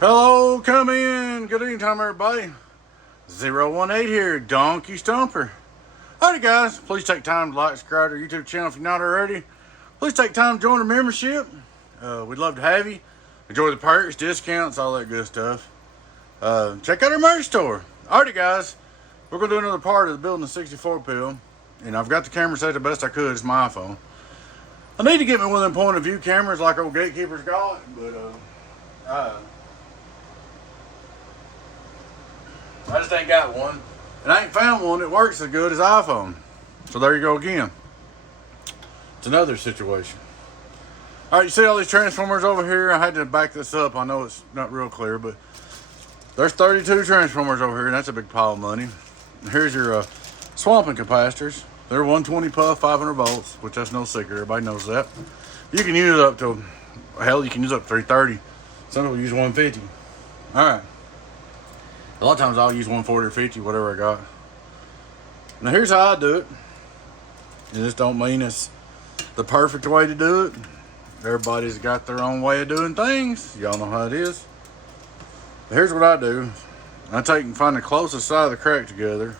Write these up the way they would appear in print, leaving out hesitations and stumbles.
Hello, come in. Good evening time, everybody. 018 here, Donkey Stomper. Howdy, guys. Please take time to like, subscribe to our YouTube channel if you're not already. Please take time to join the membership. We'd love to have you. Enjoy the perks, discounts, all that good stuff. Check out our merch store. Alrighty, guys. We're going to do another part of the building the 64 pill. And I've got the camera set the best I could. It's my iPhone. I need to get me one of them point of view cameras like old Gatekeeper's got, but I just ain't got one. And I ain't found one that works as good as iPhone. So there you go again. It's another situation. Alright, you see all these transformers over here? I had to back this up. I know it's not real clear, but there's 32 transformers over here, and that's a big pile of money. Here's your swamping capacitors. They're 120 puff, 500 volts, which that's no secret. Everybody knows that. You can use it up to, hell, you can use up to 330. Some people use 150. Alright. A lot of times I'll use 140 or 50, whatever I got. Now here's how I do it. And this don't mean it's the perfect way to do it. Everybody's got their own way of doing things. Y'all know how it is. But here's what I do. I take and find the closest side of the crack together.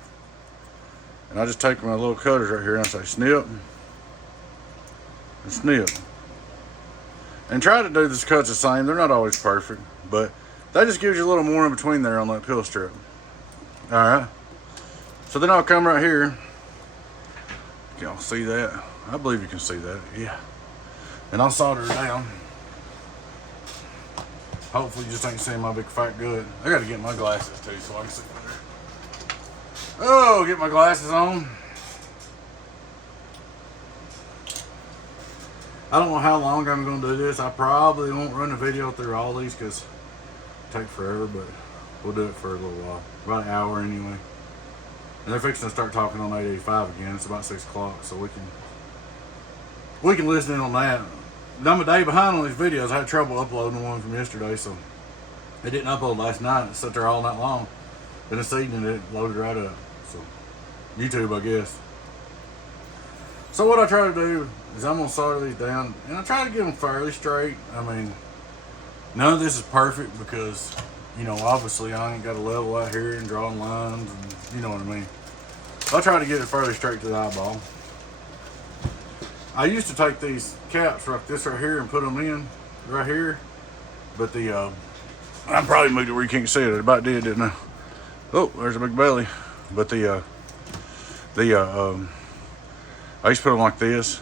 And I just take my little cutters right here and I say snip and snip. And try to do this cuts the same. They're not always perfect, but that just gives you a little more in between there on that pill strip. Alright. So then I'll come right here. Y'all see that? I believe you can see that. Yeah. And I'll solder it down. Hopefully you just ain't seeing my big fat good. I gotta get my glasses too so I can see better. Oh, get my glasses on. I don't know how long I'm gonna do this. I probably won't run the video through all these because take forever, but we'll do it for a little while, about an hour anyway. And they're fixing to start talking on 885 again. It's about 6 o'clock, so we can listen in on that. I'm a day behind on these videos. I had trouble uploading one from yesterday, so it didn't upload last night. It sat there all night long. Then this evening it loaded right up. So YouTube, I guess. So what I try to do is I'm gonna solder these down, and I try to get them fairly straight. I mean, none of this is perfect because, you know, obviously I ain't got a level out here and drawing lines, and you know what I mean. I try to get it fairly straight to the eyeball. I used to take these caps like this right here and put them in right here, but I probably moved it where you can't see it. I about did, didn't I? Oh, there's a big belly. But I used to put them like this.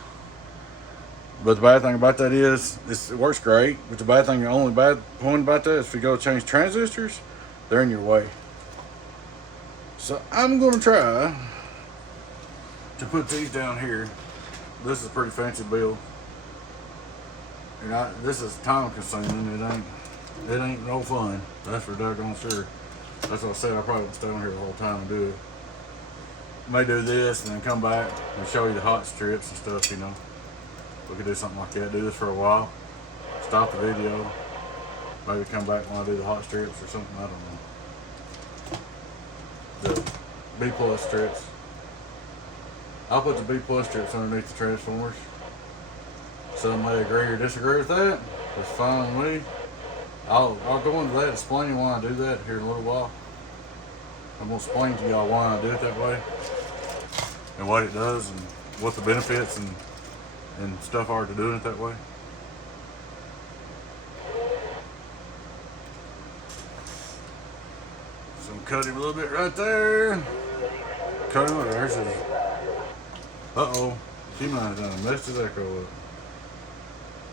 But the bad thing about that is, it works great. But the bad thing, the only bad point about that is if you go change transistors, they're in your way. So I'm gonna try to put these down here. This is a pretty fancy build. And this is time consuming. It ain't no fun. That's for doggone sure. That's what I said. I probably would stay on here the whole time and do it. May do this and then come back and show you the hot strips and stuff, you know. We could do something like that. Do this for a while. Stop the video. Maybe come back when I do the hot strips or something. I don't know. The B plus strips. I'll put the B plus strips underneath the transformers. Some may agree or disagree with that. That's fine with me. I'll go into that, explain why I do that here in a little while. I'm going to explain to y'all why I do it that way and what it does and what the benefits and stuff are to doing it that way. So I'm cutting him a little bit right there. Cut him. There's his. Uh-oh. She might have done messed his echo up.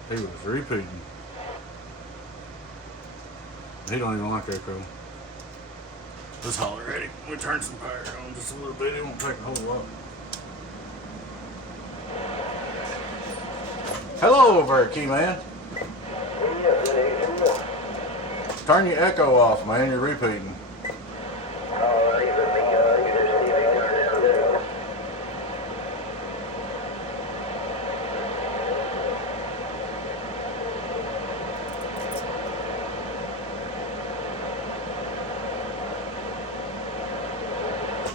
He was repeating. He don't even like echo. Let's holler at him. We turn some power on just a little bit. It won't take a whole lot. Hello over there, Key Man. Turn your echo off, man. You're repeating.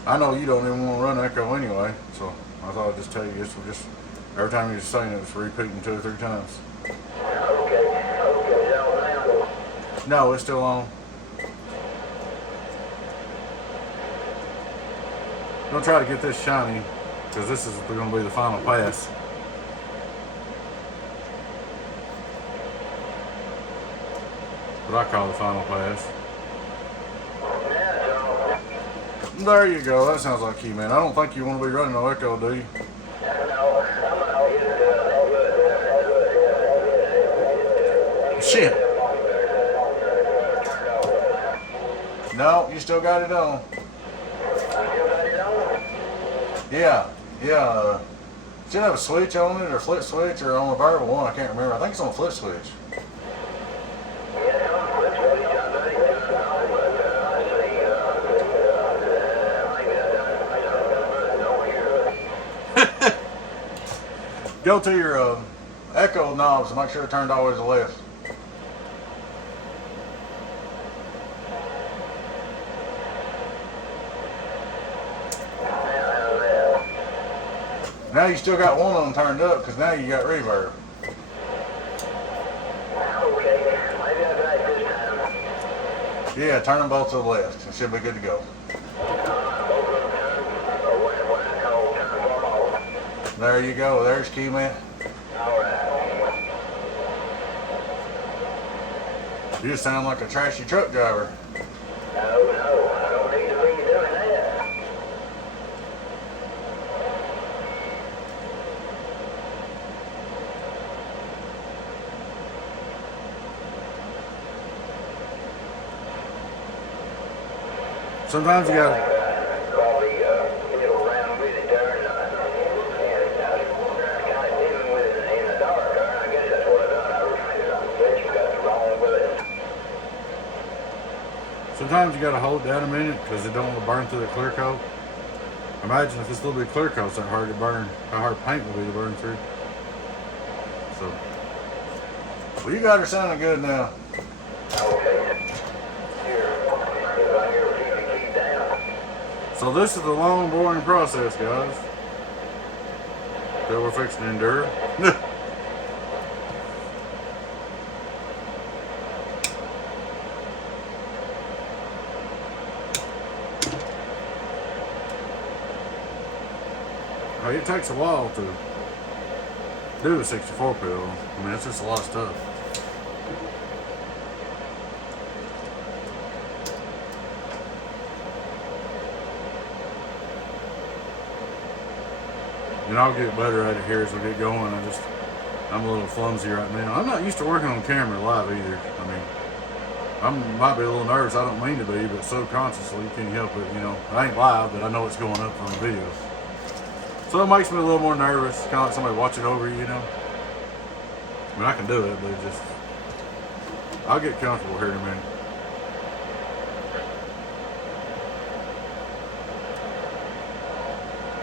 I know you don't even want to run echo anyway, so I thought I'd just tell you this. Just every time you're saying it, it's repeating 2 or 3 times. No, it's still on. Gonna try to get this shiny, because this is gonna be the final pass. What I call the final pass. There you go. That sounds like you, man. I don't think you want to be running no echo, do you? Shit. No, you still got it on. Yeah. Should have a switch on it, or flip switch, or on a variable one. I can't remember. I think it's on a flip switch. Go to your echo knobs and make sure it turned always to the left. Now you still got one of them turned up because now you got reverb. Yeah, turn them both to the left. It should be good to go. There you go. There's key, man. You just sound like a trashy truck driver. No, I don't need to be doing that. Sometimes you gotta. Sometimes you gotta hold down a minute because it don't want to burn through the clear coat. Imagine if this little bit of clear coat's that hard to burn, how hard paint will be to burn through. So, well, you got her sounding good now. So this is the long, boring process, guys, that we're fixing to endure. It takes a while to do a 64 pill. I mean, it's just a lot of stuff. And I'll get better at it here as we get going. I'm a little clumsy right now. I'm not used to working on camera live either. I mean, I might be a little nervous. I don't mean to be, but subconsciously you can't help it. You know, I ain't live, but I know it's going up on the video. So it makes me a little more nervous, kind of like somebody watching over you know. I mean, I can do it, but it just, I'll get comfortable here in a minute.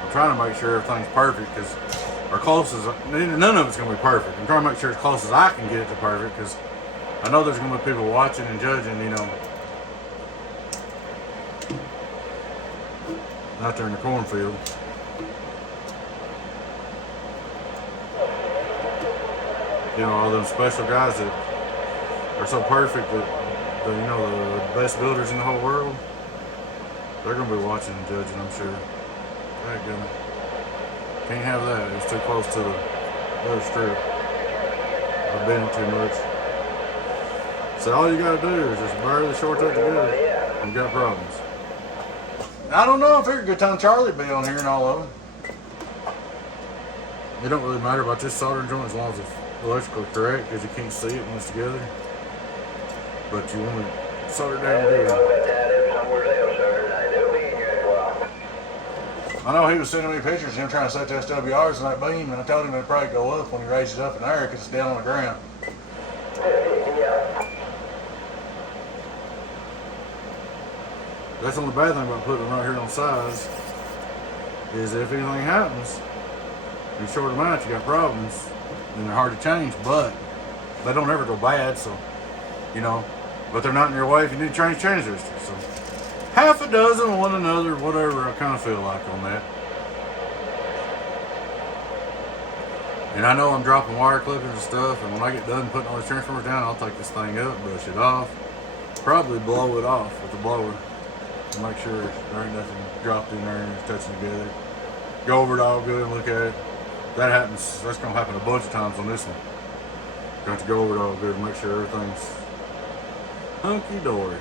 I'm trying to make sure everything's perfect, because our closest, none of it's going to be perfect. I'm trying to make sure as close as I can get it to perfect, because I know there's going to be people watching and judging, you know, out there in the cornfield. You know, all those special guys that are so perfect that, you know, the best builders in the whole world, they're going to be watching and judging, I'm sure. Can't have that. It's too close to the other strip. I've been it too much. So all you got to do is just barely short that together and you got problems. I don't know. I figured Good Time Charlie would be on here and all of them. It don't really matter about this soldering joint as long as it's electrically correct, because you can't see it when it's together. But you want to solder down good. I know he was sending me pictures of him trying to set the SWRs in that beam, and I told him it'd probably go up when he raised it up in the air because it's down on the ground. That's the only bad thing about putting them right here on sides, is if anything happens, you short them out, you got problems, and they're hard to change, but they don't ever go bad, so, you know, but they're not in your way if you need to change transistors. So, half a dozen, one another, whatever I kind of feel like on that. And I know I'm dropping wire clippings and stuff, and when I get done putting all the transformers down, I'll take this thing up, brush it off, probably blow it off with the blower to make sure there ain't nothing dropped in there and it's touching together. Go over it all good and look at it. That happens, that's gonna happen a bunch of times on this one. Got to go over it all good and make sure everything's hunky-dory.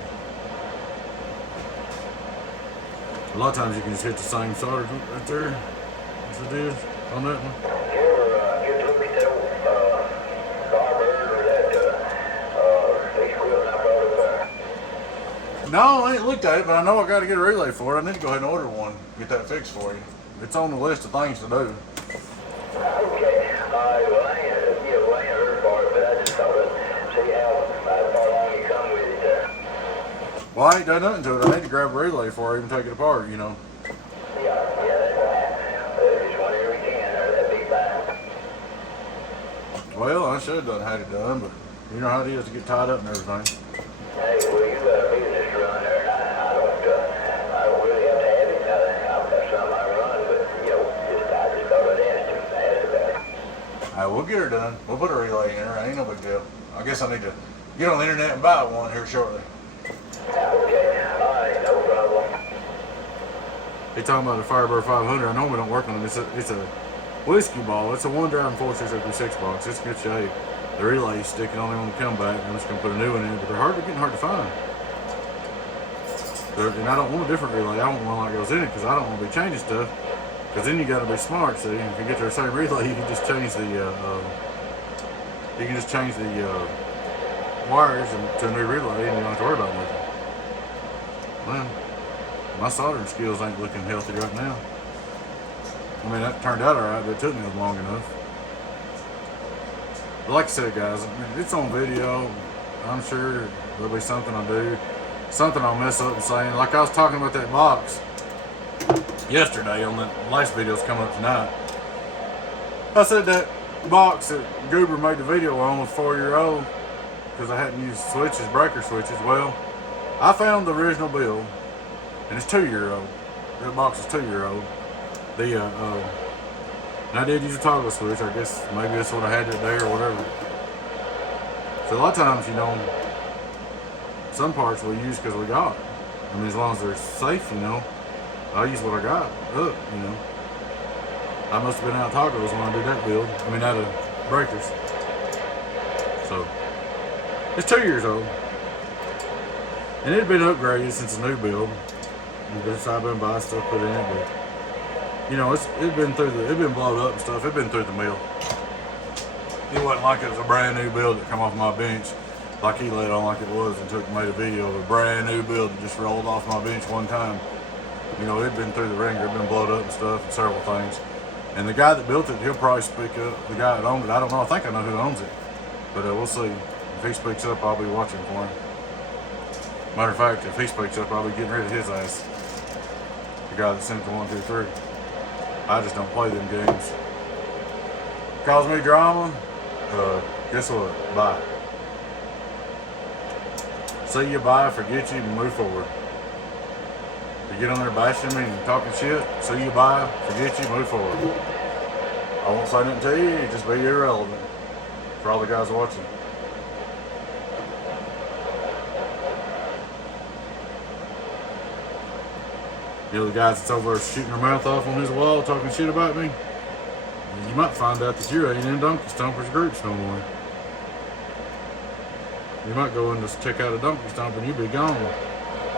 A lot of times you can just hit the same solder right there as it is on that one. You ever get to look at that old Stomper or that leaf equipment I brought up there? No, I ain't looked at it, but I know I got to get a relay for it. I need to go ahead and order one, get that fixed for you. It's on the list of things to do. Okay. Well, I ain't heard for it, but I just thought I'd see how far along you come with it there. Well, I ain't done nothing to it. I need to grab a relay for it, even take it apart, you know. Yeah, that's fine. Just whenever you can, that'd be fine. Well, I should have had it done, but you know how it is to get tied up and everything. Hey, well, you got a business to run there, and I don't really have to have it. I've got some I run, but, I just thought I'd ask about it. Alright, we'll get her done. We'll put a relay in her. Ain't no big deal. I guess I need to get on the internet and buy one here shortly. Okay, all right, no problem. They talking about the Firebird 500. I normally don't work on them. It's a whiskey ball. It's a one driving 4656 box. It's good shape. The relay's sticking on them on the comeback. I'm just gonna put a new one in, but they're getting hard to find. And I don't want a different relay. I want one that goes in it because I don't want to be changing stuff. Because then you got to be smart. See, if you get to the same relay, you can just change the wires to a new relay, and you don't have to worry about nothing. Well, my soldering skills ain't looking healthy right now. I mean, that turned out alright, but it took me long enough. But like I said, guys, I mean, it's on video. I'm sure there'll be something I'll do, something I'll mess up and saying. Like I was talking about that box yesterday on the last video that's coming up tonight. I said that box that Goober made the video on was 4-year-old because I hadn't used switches, breaker switches. Well, I found the original build, and it's 2-year-old. That box is 2-year-old. And I did use a toggle switch. I guess maybe that's what I had it there or whatever. So a lot of times, some parts we use because we got it. I mean, as long as they're safe, I'll use what I got up, I must have been out of toggles when I did that build. I mean, out of breakers. So, it's 2 years old. And it had been upgraded since the new build. I've been buying stuff put in it, but it'd been blowed up and stuff. It'd been through the mill. It wasn't like it was a brand new build that come off my bench, like he laid on like it was and made a video of a brand new build that just rolled off my bench one time. It'd been through the ringer, it'd been blowed up and stuff and several things. And the guy that built it, he'll probably speak up. The guy that owned it, I don't know. I think I know who owns it, but we'll see. If he speaks up, I'll be watching for him. Matter of fact, if he speaks up, I'll be getting rid of his ass. The guy that sent the 1, 2, 3. I just don't play them games. Cause me drama. Guess what? Bye. See you, bye, forget you, and move forward. You get on there bashing me and talking shit, see you, bye, forget you, move forward. I won't say nothing to you, just be irrelevant for all the guys watching. The guys that's over there shooting their mouth off on his wall talking shit about me, you might find out that you ain't in Donkey Stompers groups no more. You might go in to check out a Donkey Stomper and you be gone.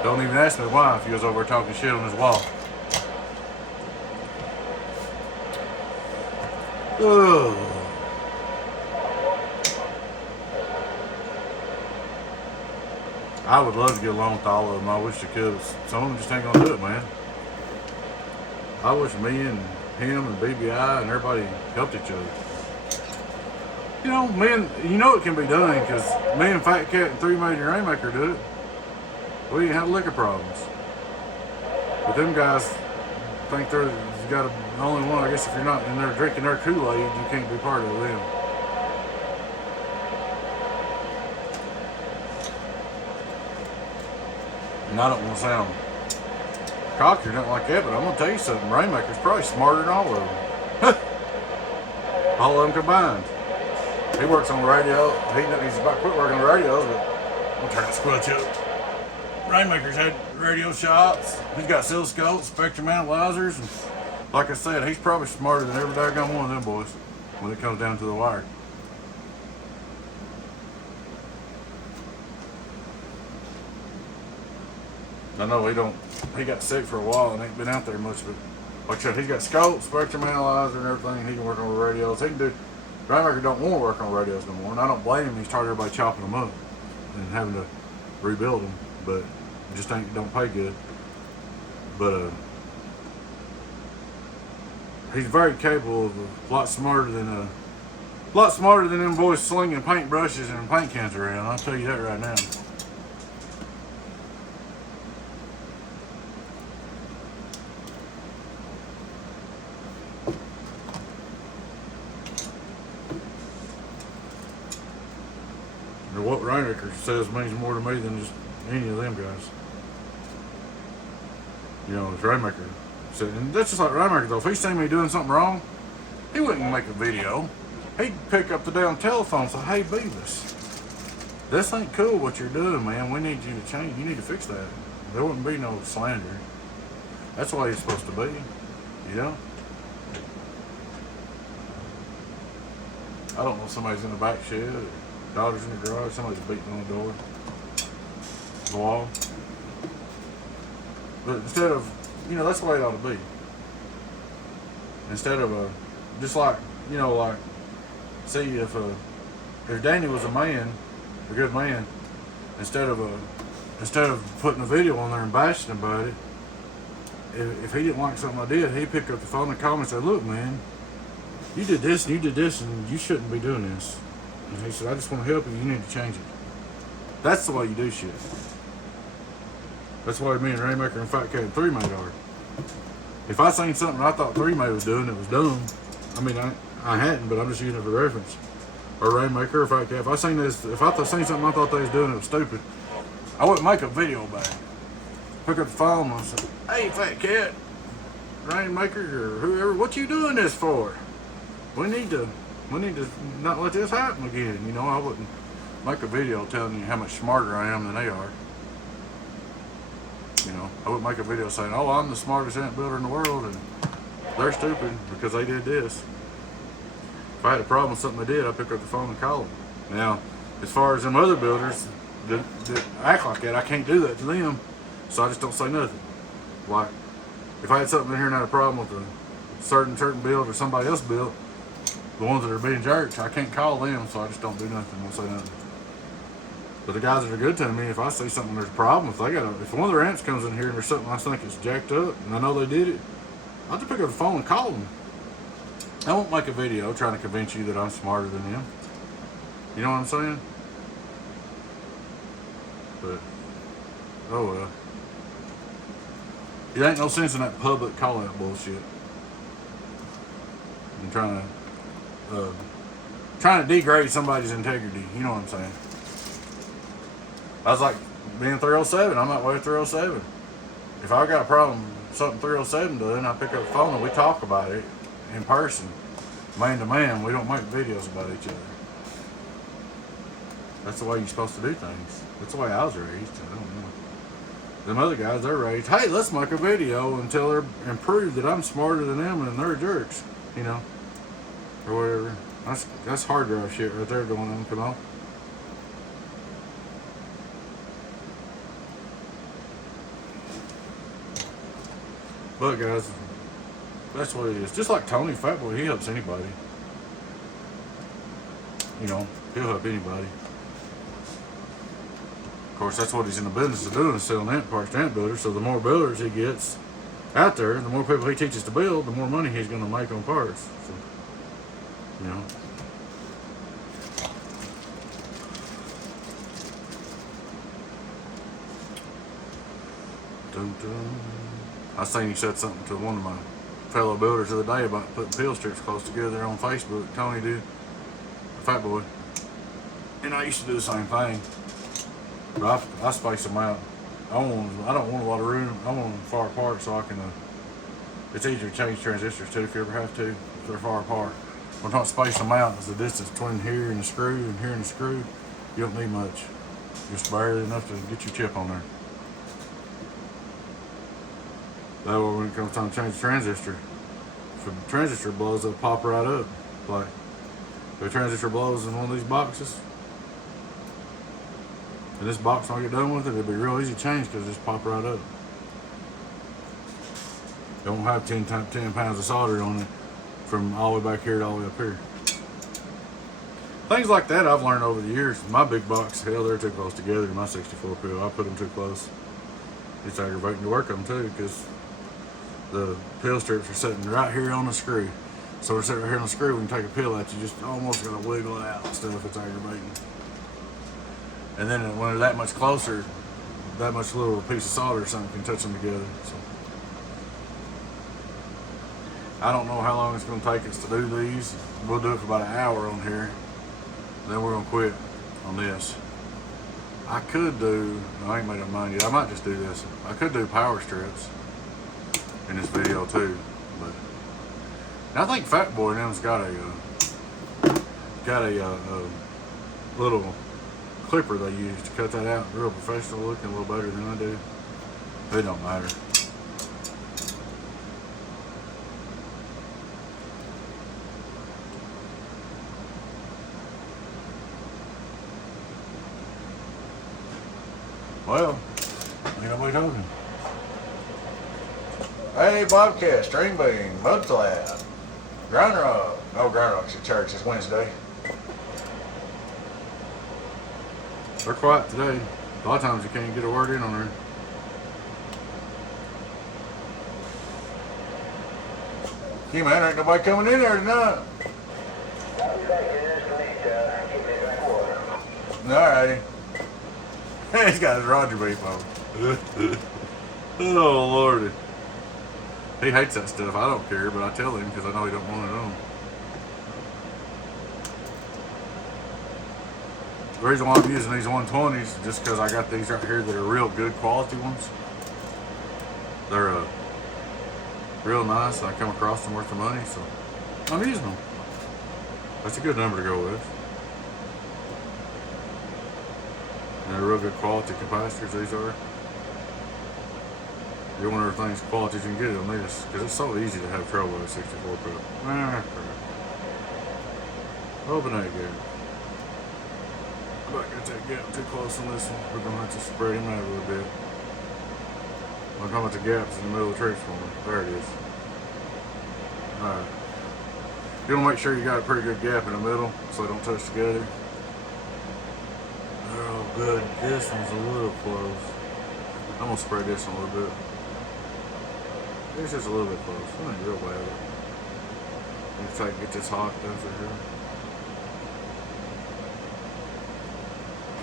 Don't even ask me why if you was over there talking shit on his wall. Ugh. I would love to get along with all of them. I wish I could. Some of them just ain't gonna do it, man. I wish me and him and BBI and everybody helped each other. It can be done because me and Fat Cat and 3 Major Rainmaker do it. We ain't have liquor problems. But them guys think they're the only one. I guess if you're not in there drinking their Kool-Aid, you can't be part of them. And I don't want to sound cocky or nothing like that, but I'm going to tell you something. Rainmaker's probably smarter than all of them. All of them combined. He works on the radio. He's about to quit working on the radios, but I'm going to turn that squelch up. Rainmaker's had radio shops. He's got oscilloscopes, spectrum analyzers, and like I said, he's probably smarter than every daggone one of them boys when it comes down to the wire. I know he got sick for a while and ain't been out there much, but like I said, he's got scopes, spectrum analyzer, and everything. He can work on the radios. He can do. Rainmaker don't want to work on radios no more, and I don't blame him. He's tired of everybody chopping them up and having to rebuild them, but it just don't pay good. But he's very capable of a lot smarter than them boys slinging paint brushes and paint cans around. I'll tell you that right now. What Rainmaker says means more to me than just any of them guys. You know, if Rainmaker said, and that's just like Rainmaker though, if he seen me doing something wrong, he wouldn't make a video. He'd pick up the damn telephone and say, hey Beavis, this ain't cool what you're doing, man. We need you to change. You need to fix that. There wouldn't be no slander. That's the way it's supposed to be, you know? I don't know if somebody's in the back shed or daughter's in the garage, somebody's beating on the door, the wall. But instead of, you know, that's the way it ought to be. Instead of just like, you know, like, see if Danny was a man, a good man, instead of putting a video on there and bashing about it, if he didn't like something I did, he'd pick up the phone and call me and say, look, man, you did this and you did this and you shouldn't be doing this. And he said, I just want to help you. You need to change it. That's the way you do shit. That's why me and Rainmaker and Fat Cat and 3-Mate are. If I seen something I thought 3-Mate was doing that was dumb, I mean, I hadn't, but I'm just using it for reference. Or Rainmaker or Fat Cat. If I seen something I thought they was doing that was stupid, I wouldn't make a video about it. Pick up the phone and say, hey, Fat Cat, Rainmaker, or whoever, what you doing this for? We need to not let this happen again. You know, I wouldn't make a video telling you how much smarter I am than they are. You know, I wouldn't make a video saying, oh, I'm the smartest ant builder in the world and they're stupid because they did this. If I had a problem with something they did, I'd pick up the phone and call them. Now, as far as them other builders that act like that, I can't do that to them, so I just don't say nothing. Like, if I had something in here and I had a problem with a certain build or somebody else built, the ones that are being jerks, I can't call them, so I just don't do nothing. Won't say nothing. But the guys that are good to me, if I see something there's a problem, if one of their ants comes in here and there's something I think is jacked up, and I know they did it, I'll just pick up the phone and call them. I won't make a video trying to convince you that I'm smarter than them. You know what I'm saying? But, oh well. It ain't no sense in that public call-out bullshit. And trying to degrade somebody's integrity. You know what I'm saying? I was like being 307. I'm not way 307. If I got a problem, something 307 doing, I pick up the phone and we talk about it in person, man to man. We don't make videos about each other. That's the way you're supposed to do things. That's the way I was raised. I don't know. Them other guys, they're raised, hey, let's make a video until they're and prove that I'm smarter than them and they're jerks, you know, or whatever. That's hard drive shit right there going on. Come on. But guys, that's what it is. Just like Tony, Fat Boy, he helps anybody. You know, he'll help anybody. Of course, that's what he's in the business of doing, is selling ant parts to ant builders. So the more builders he gets out there, the more people he teaches to build, the more money he's going to make on parts. So, you know. Dun, dun. I seen he said something to one of my fellow builders the other day about putting peel strips close together on Facebook. Tony did, Fat Boy. And I used to do the same thing. But I space them out. I don't want a lot of room. I want them far apart so I can. It's easier to change transistors too if you ever have to. If they're far apart. We're not spacing them out. It's the distance between here and the screw and here and the screw. You don't need much. Just barely enough to get your chip on there. That way when it comes time to change the transistor, if the transistor blows, it'll pop right up. Like, if the transistor blows in one of these boxes, and this box, when I get done with it, it'll be real easy to change because it just pop right up. Don't have 10 pounds of solder on it from all the way back here to all the way up here. Things like that I've learned over the years. My big box, hell, they're too close together. My 64 pill, I put them too close. It's aggravating to work on too because the pill strips are sitting right here on the screw. So we're sitting right here on the screw, we can take a pill out, you just almost gotta wiggle it out and stuff. It's aggravating. And then when they're that much closer, that much little piece of solder or something can touch them together. So I don't know how long it's gonna take us to do these. We'll do it for about an hour on here. Then we're gonna quit on this. I could do, no, I ain't made up mind yet. I might just do this. I could do power strips in this video too, but I think Fat Boy and them's got a little clipper they use to cut that out, real professional looking, a little better than I do. It don't matter. Well, ain't nobody talking. Hey, Bobcat, String Bean, Mudflap, Grind Rock. No, Grind Rock's at church. It's Wednesday. They're quiet today. A lot of times you can't get a word in on her. Hey man, ain't nobody coming in there tonight. Alrighty. He's got his Roger beef on. Oh lordy. He hates that stuff. I don't care, but I tell him because I know he don't want it on. The reason why I'm using these 120s is just because I got these right here that are real good quality ones. They're real nice. I come across them worth the money, so I'm using them. That's a good number to go with. And they're real good quality capacitors, these are. You're one of the things quality you can get on this, because it's so easy to have trouble with a 64 pill. Ah, crap. Open that gap. I might get that gap too close on this one. We're going to have to spread him out a little bit. I'm talking about the gaps in the middle of the transformer. There it is. Alright. You want to make sure you got a pretty good gap in the middle so they don't touch together. They're all good. This one's a little close. I'm going to spread this one a little bit. It's just a little bit close. It ain't real bad. Let me try to get this hot done for here.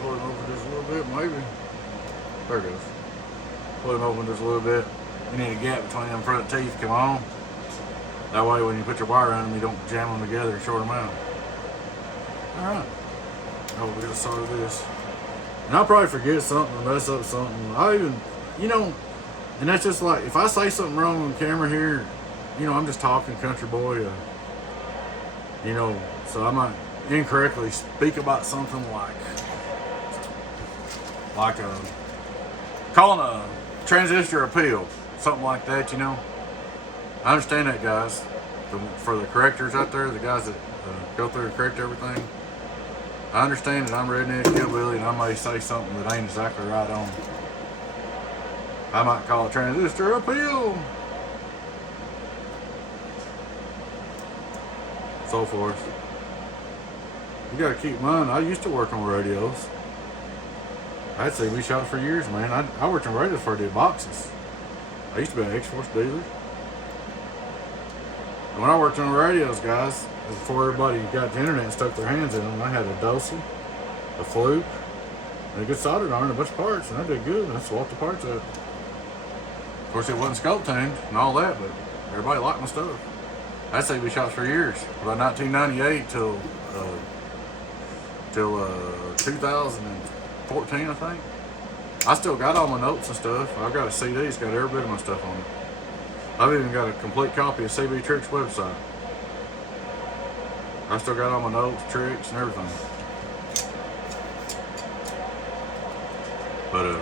Pull it over just a little bit, maybe. There it goes. Pull it open just a little bit. You need a gap between them front teeth, come on. That way when you put your wire on them, you don't jam them together and short them out. Alright. Oh, we're gonna start this. And I'll probably forget something or mess up something. I even, you know, and that's just like, if I say something wrong on camera here, you know, I'm just talking country boy, you know, so I might incorrectly speak about something like calling a transistor a pill, something like that, you know. I understand that, guys. For the correctors out there, the guys that go through and correct everything, I understand that I'm redneck hillbilly and I may say something that ain't exactly right on. I might call a transistor a pill. So forth. You gotta keep in mind, I used to work on radios. I had CB shops for years, man. I worked on radios before I did boxes. I used to be an X-Force dealer. And when I worked on radios, guys, before everybody got the internet and stuck their hands in them, I had a Dosey, a Fluke, and a good soldered iron, a bunch of parts, and I did good. I swapped the parts out. Of course, it wasn't scope tuned and all that, but everybody liked my stuff. I had CB shops for years, about 1998 till 2014, I think. I still got all my notes and stuff. I've got a CD, it's got every bit of my stuff on it. I've even got a complete copy of CB Tricks website. I still got all my notes, tricks, and everything. But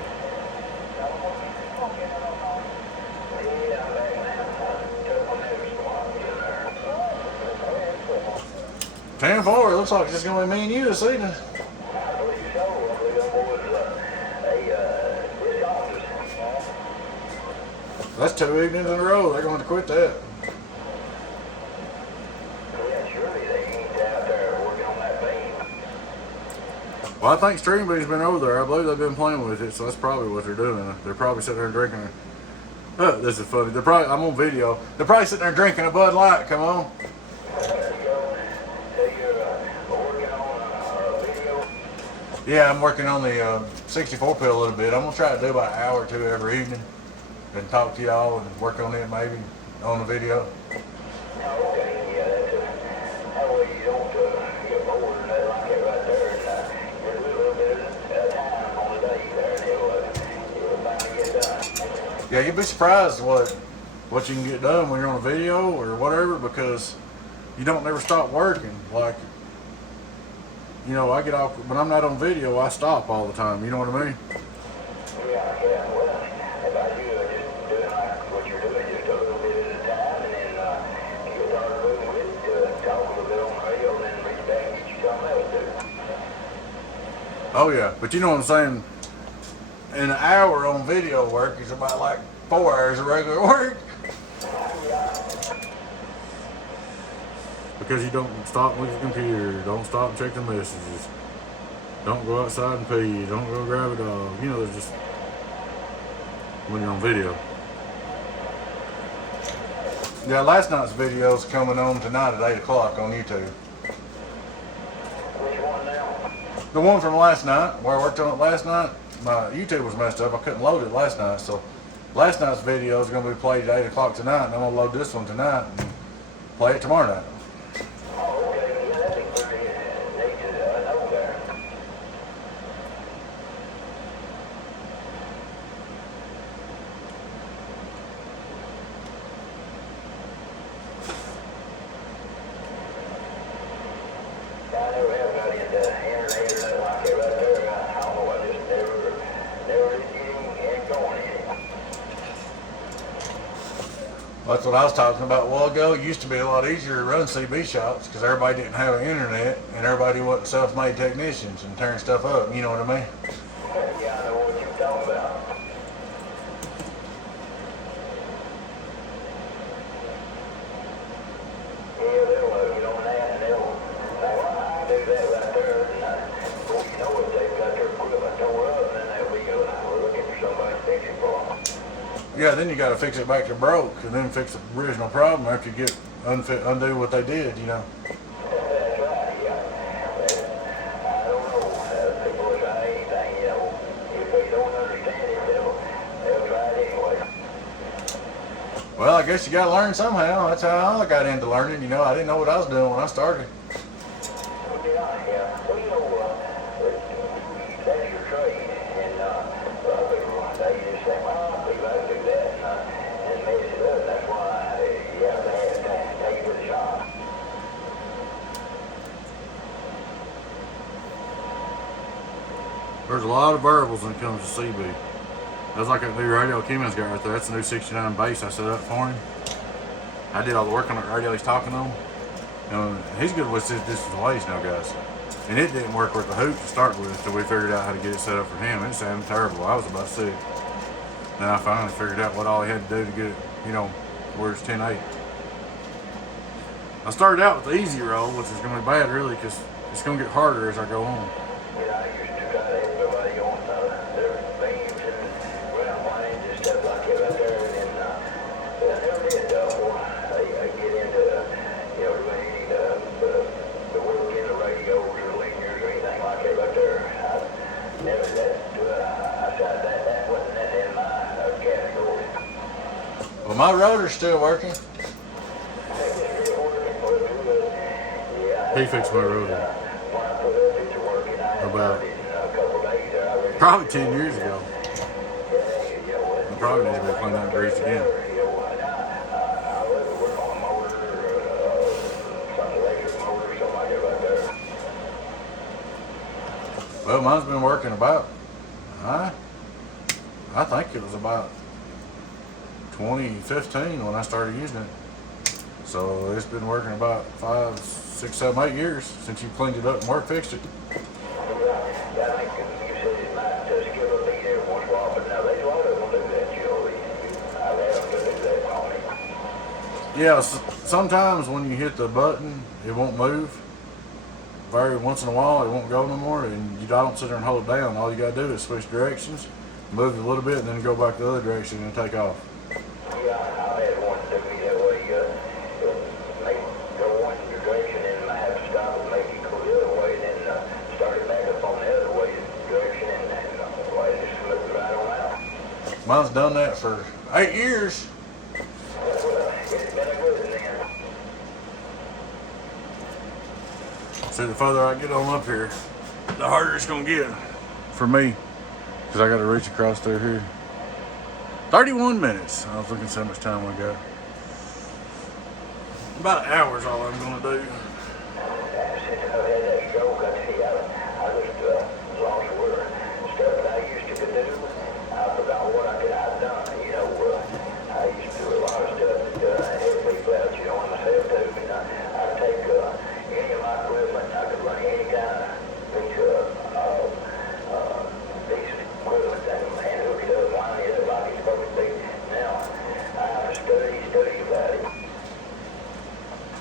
10-4. Looks like it's just gonna be me and you this evening. I believe so. I believe them boys, this office. That's 2 evenings in a row. They're going to quit that. Yeah, surely they ain't out there working on that beam. Well, I think Stream Bean's been over there. I believe they've been playing with it, so that's probably what they're doing. They're probably sitting there drinking. This is funny. They're probably, I'm on video. They're probably sitting there drinking a Bud Light. Come on. There you go. So you're working on a video? Yeah, I'm working on the 64 pill a little bit. I'm gonna try to do about an hour or two every evening, and talk to y'all and work on it maybe on the video. Oh, okay. Yeah, that way you don't get bored and nothing like that right there. And just a little bit of time on the day there, and it'll finally get done. Yeah, you'd be surprised what you can get done when you're on a video or whatever, because you don't never stop working. Like, you know, I get off when I'm not on video, I stop all the time. You know what I mean? Yeah. Well, if I do, just doing like what you're doing, just a little bit at a time, and then get started moving with it, talk a little bit on the radio, and then reach back and get you something else to do. Oh yeah, but you know what I'm saying? An hour on video work is about like 4 hours of regular work. Because you don't stop with your computer, don't stop checking messages, don't go outside and pee, don't go grab a dog. You know, there's just, when you're on video. Yeah, last night's video is coming on tonight at 8 o'clock on YouTube. Which one now? The one from last night, where I worked on it last night, my YouTube was messed up. I couldn't load it last night, so last night's video is going to be played at 8 o'clock tonight, and I'm going to load this one tonight and play it tomorrow night. Oh, okay. Yeah, that'd be pretty neat to know there. I never have got into internet or nothing like that right there. I don't know, I just never did get going in it. That's what I was talking about a while ago. It used to be a lot easier to run CB shops because everybody didn't have an internet and everybody wasn't self-made technicians and tearing stuff up. You know what I mean? Yeah, I know what you're talking about. Yeah, they'll get on that and they'll say, well, I can do that right there. And before you know it, they've got their equipment tore up, and then they'll be going, we're looking for somebody to fix it for them. Yeah, then you got to fix it back to broke and then fix the original problem after you get undo what they did, you know. That's right, yeah. I don't know. People will try anything, you know. If they don't understand it, they'll try it anyway. Well, I guess you got to learn somehow. That's how I got into learning. You know, I didn't know what I was doing when I started. Yeah. Well, you know, that's your trade, and a lot of people, they just say, well, I believe I can do that, and mess it up. That's why you have to take it to the shop. There's a lot of variables when it comes to CB. That's like that new radio Keeman's got right there. That's the new 69 bass I set up for him. I did all the work on that radio he's talking on. He's good with distance ways now, guys. And it didn't work with the hoop to start with until we figured out how to get it set up for him. It sounded terrible. I was about sick. Then I finally figured out what all he had to do to get it, you know, where it's 10/8. I started out with the easy roll, which is going to be bad really because it's going to get harder as I go on. Yeah, I used to try to have everybody on their beams and ground lines and stuff like that right there, and I never did, though. I get into, you know, really need the work in the radios or linears or anything like that right there. I never did. I tried that wasn't in my category. Well, my rotor's still working. He fixed my rotor about probably 10 years ago. I probably need to be cleaned out and greased again. Well, mine's been working about, I think it was about 2015 when I started using it. So it's been working about 5-6 6, 7, 8 years since you cleaned it up and work fixed it. Yeah, I think you said it might skip a beat every once in a while, but now there's a lot of them do that, Joey. I've had them do that on me. Yeah, sometimes when you hit the button, it won't move. Every once in a while, it won't go no more, and you don't sit there and hold it down. All you gotta do is switch directions, move it a little bit, and then go back the other direction and take off. Yeah, I've had one do me that way. Make go one direction and I have to stop and make it go the other way, and then start it back up on the other way direction, and just smooth right on out. Mine's done that for 8 years. Well, it's been a good then. See, the further I get on up here, the harder it's gonna get for me, because I gotta reach across through here. 31 minutes. I was looking at how much time we got. About an hour is all I'm gonna do. Since I've had that stroke, I tell you, I just lost word. Stuff that I used to do, I forgot what I've done. You know, I used to do a lot of stuff that helped people out, you know, on myself too. And I'd take any of my equipment, I could run any kind of piece of equipment and hook it up, line it up like it's supposed to be. Now, I have to study about it.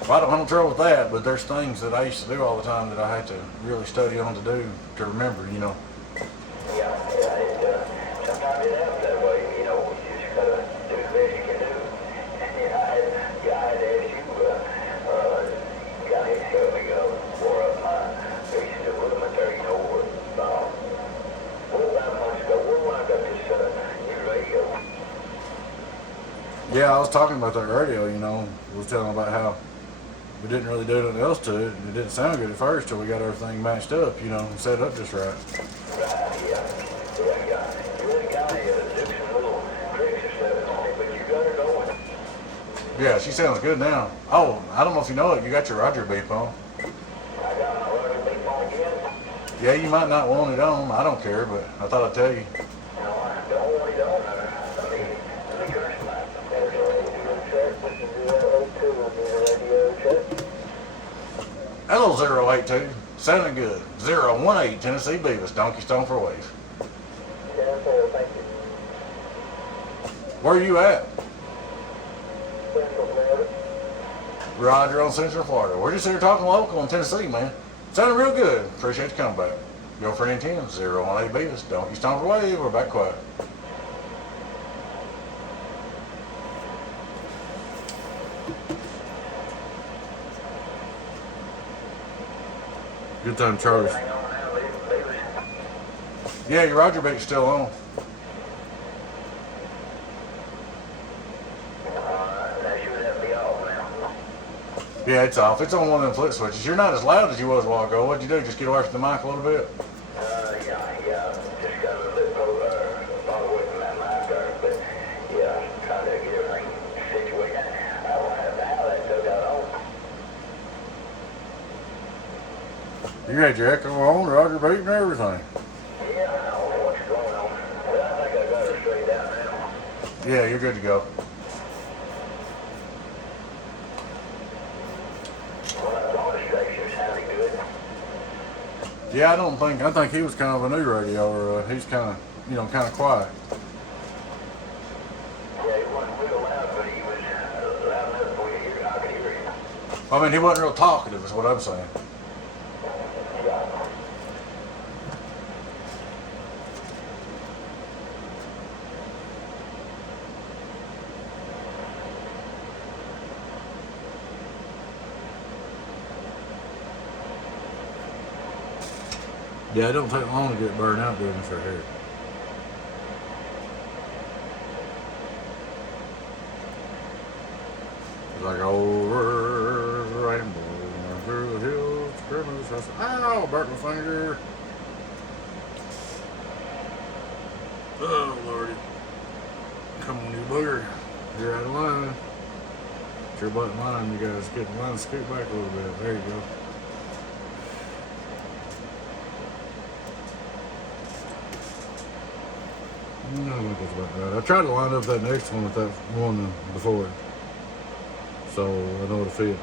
Well, I don't have no trouble with that, but there's things that I used to do all the time that I had to really study on to do, to remember, you know. Yeah, sometimes it happens that way, you know, you just gotta do the best you can do. And I had to ask you, guys help me pour up my pieces of equipment there, you know, 4 or 5 months ago, when I got this new radio. Yeah, I was talking about that radio, you know. I was telling about how we didn't really do anything else to it, and it didn't sound good at first till we got everything matched up, you know, and set it up just right. Right, yeah. You really got to do some little tricks and stuff on it, but you got her going. Yeah, she sounds good now. Oh, I don't know if you know it, you got your Roger beep on. I got my rubber beep on again. Yeah, you might not want it on. I don't care, but I thought I'd tell you. No, I don't want it on. Let me curse my radio check. This is 002 on the radio check. Hello, 082. Sounding good. 018 Tennessee Beavis, Donkey Stomper Wave. Yeah, thank you. Where are you at? Central Florida. Roger, on Central Florida. We're just here talking local in Tennessee, man. Sounding real good. Appreciate the comeback. Your friend 10, 018 Beavis, Donkey Stomper Wave. We're back quiet. Good time, Charlie. Hang on now, leave us. Yeah, your Roger beat's still on. That should have to be off now. Yeah, it's off. It's on one of them flip switches. You're not as loud as you was a while ago. What'd you do? Just get away from the mic a little bit? Yeah. Just got a little far away from that mic there, but yeah, trying to get everything situated. I don't have to have that dugout on. You had your echo on, Roger beat, and everything. Yeah, I don't know what's going on. But I think I got her straight out now. Yeah, you're good to go. Well, that's all the structure sounding good. Yeah, I think he was kind of a new radio, or he's kind of quiet. Yeah, he wasn't real loud, but he was loud enough for you to hear. I could hear him. I mean, he wasn't real talkative, is what I'm saying. Yeah. Yeah, it don't take long to get burned out doing this right here. It's like over the rainbow, through the hills, Christmas. Ow, burnt my finger. Oh, Lordy. Come on, you booger. You're out of line. It's your butt line. You guys get the line, scoot back a little bit. There you go. No, I think that's about right. I tried to line up that next one with that one before it, so I know what to fit.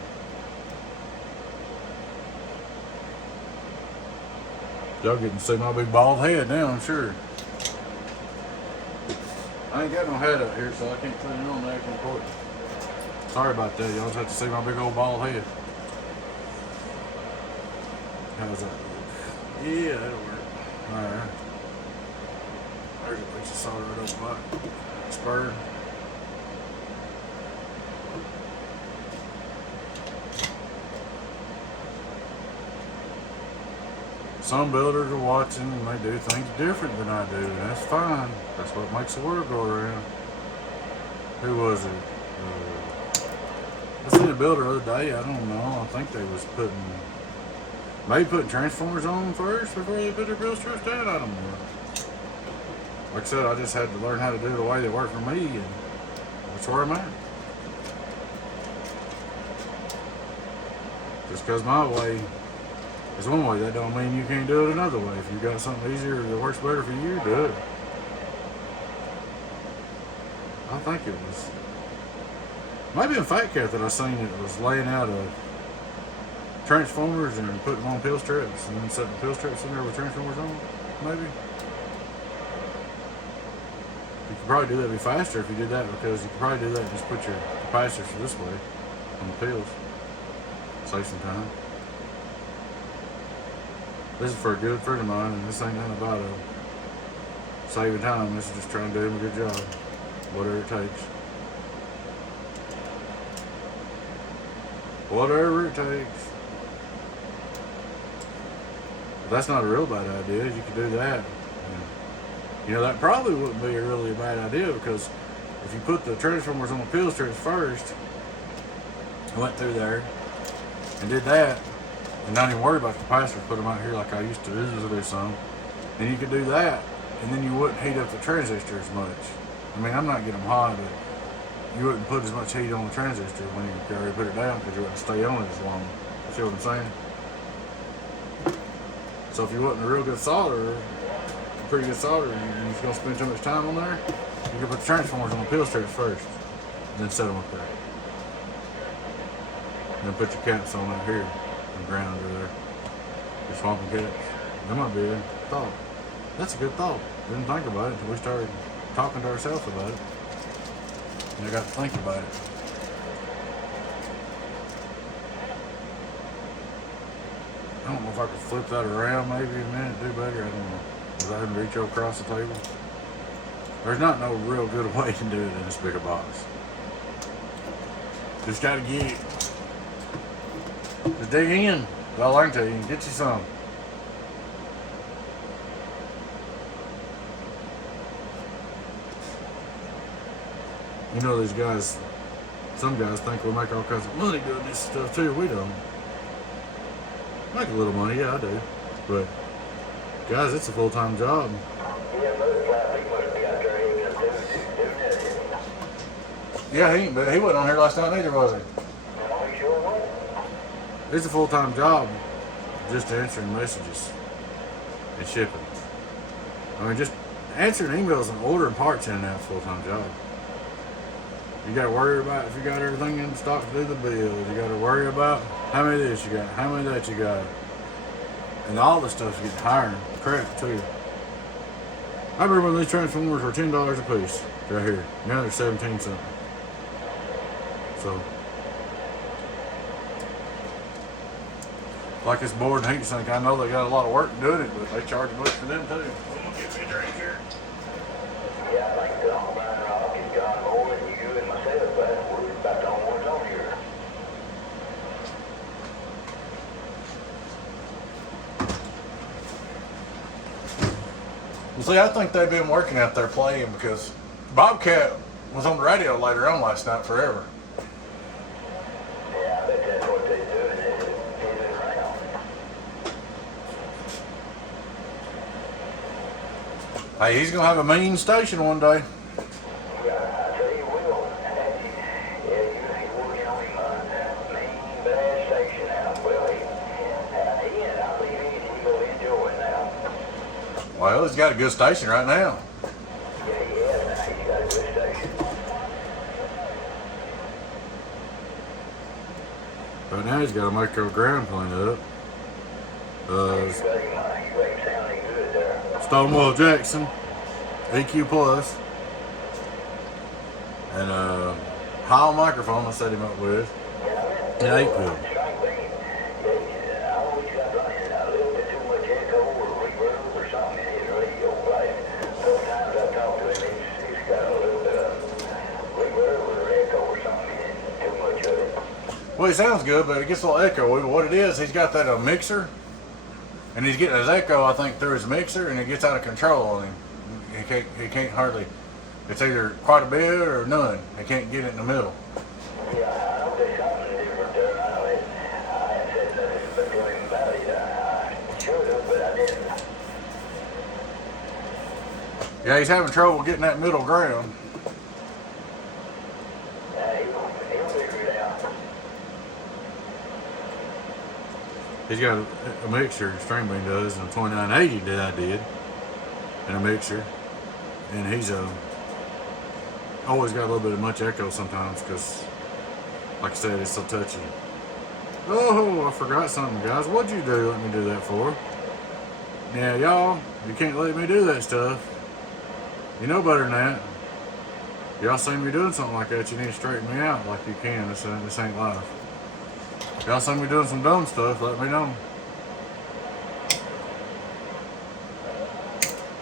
Y'all getting to see my big bald head now, I'm sure. I ain't got no hat up here, so I can't put it on there. Important. Sorry about that. Y'all just have to see my big old bald head. How's that look? Yeah, that'll work. Alright. There's a piece of solder right up my spur. Some builders are watching and they do things different than I do, and that's fine. That's what makes the world go around. Who was it? I seen a builder the other day, I don't know. I think they was maybe putting transformers on first before they put their bill strips down. I don't know. Like I said, I just had to learn how to do it the way they work for me, and that's where I'm at. Just because my way is one way, that don't mean you can't do it another way. If you got something easier that works better for you, do it. I think it was maybe a Fat Cat that I seen that was laying out transformers and putting them on pill strips and then setting the pill strips in there with transformers on. Maybe. You could probably do that, be faster if you did that, because you could probably do that and just put your capacitors this way on the pills. Save some time. This is for a good friend of mine, and this ain't nothing about saving time. This is just trying to do him a good job, whatever it takes. Whatever it takes. But that's not a real bad idea. You could do that. You know, that probably wouldn't be really a bad idea, because if you put the transformers on the pill strips first, I went through there and did that, and not even worry about the capacitors, put them out here like I used to do some, and you could do that, and then you wouldn't heat up the transistor as much. I mean, I'm not getting them hot, but you wouldn't put as much heat on the transistor when you already put it down, because you wouldn't stay on it as long. You see what I'm saying? So if you wasn't a real good solderer, pretty good solder, and you're going to spend too much time on there, you can put the transformers on the pill strips first, and then set them up there. And then put your caps on up here, and ground under there. Your swamping caps. That might be a thought. That's a good thought. Didn't think about it until we started talking to ourselves about it. And I got to think about it. I don't know if I could flip that around maybe a minute, do better, I don't know. Without having to reach over across the table. There's not no real good way to do it in this bigger box. Just gotta get it. Just dig in. That's all I can tell you. Get you some. You know, these guys, some guys think we make all kinds of money doing this stuff too. We don't. Make a little money, yeah, I do. But guys, it's a full-time job. Yeah, he wasn't on here last night either, was he? It's a full-time job, just answering messages and shipping. I mean, just answering emails and ordering parts in and out, full-time job. You got to worry about if you got everything in stock to do the bills. You got to worry about how many of this you got, how many of that you got. And all the stuff's getting higher. Crap, too. I remember when these transformers were $10 a piece right here. Now they're 17 something. So, like this board and heat sink, I know they got a lot of work doing it, but they charge much for them too. I'm gonna get me a drink here. Yeah, I think John Rock and John Moore and you and myself, we're about the only ones on here. Well, see, I think they've been working out there playing, because Bobcat was on the radio later on last night forever. Yeah, I bet that's what they're doing, is hitting around. Hey, he's gonna have a mean station one day. Yeah, I tell you will. Yeah, you're working on him, mean, bad station out. Well, I believe he's going to enjoy it now. Well, he's got a good station right now. Yeah, he has now. He's got a good station. Right now he's got to make our ground clean up. He's got him sound Stonewall Jackson EQ Plus, and Hall microphone I set him up with, an 8-pill. Well, he sounds good, but it gets a little echo. What it is, he's got that mixer, and he's getting his echo, I think, through his mixer, and it gets out of control on him. He can't hardly. It's either quite a bit or none. He can't get it in the middle. Yeah, I know there's something different there. I haven't said nothing to him about it. I should have, but I didn't. Yeah, he's having trouble getting that middle ground. He'll figure it out. He's got a mixer, String Bean does, and a 2980 that I did, and a mixer. And he's always got a little bit of much echo sometimes because, like I said, it's so touchy. Oh, I forgot something, guys. What'd you do? Let me do that for. Yeah, y'all, you can't let me do that stuff. You know better than that. Y'all see me doing something like that, you need to straighten me out like you can. This ain't life. Y'all see me doing some dumb stuff, let me know.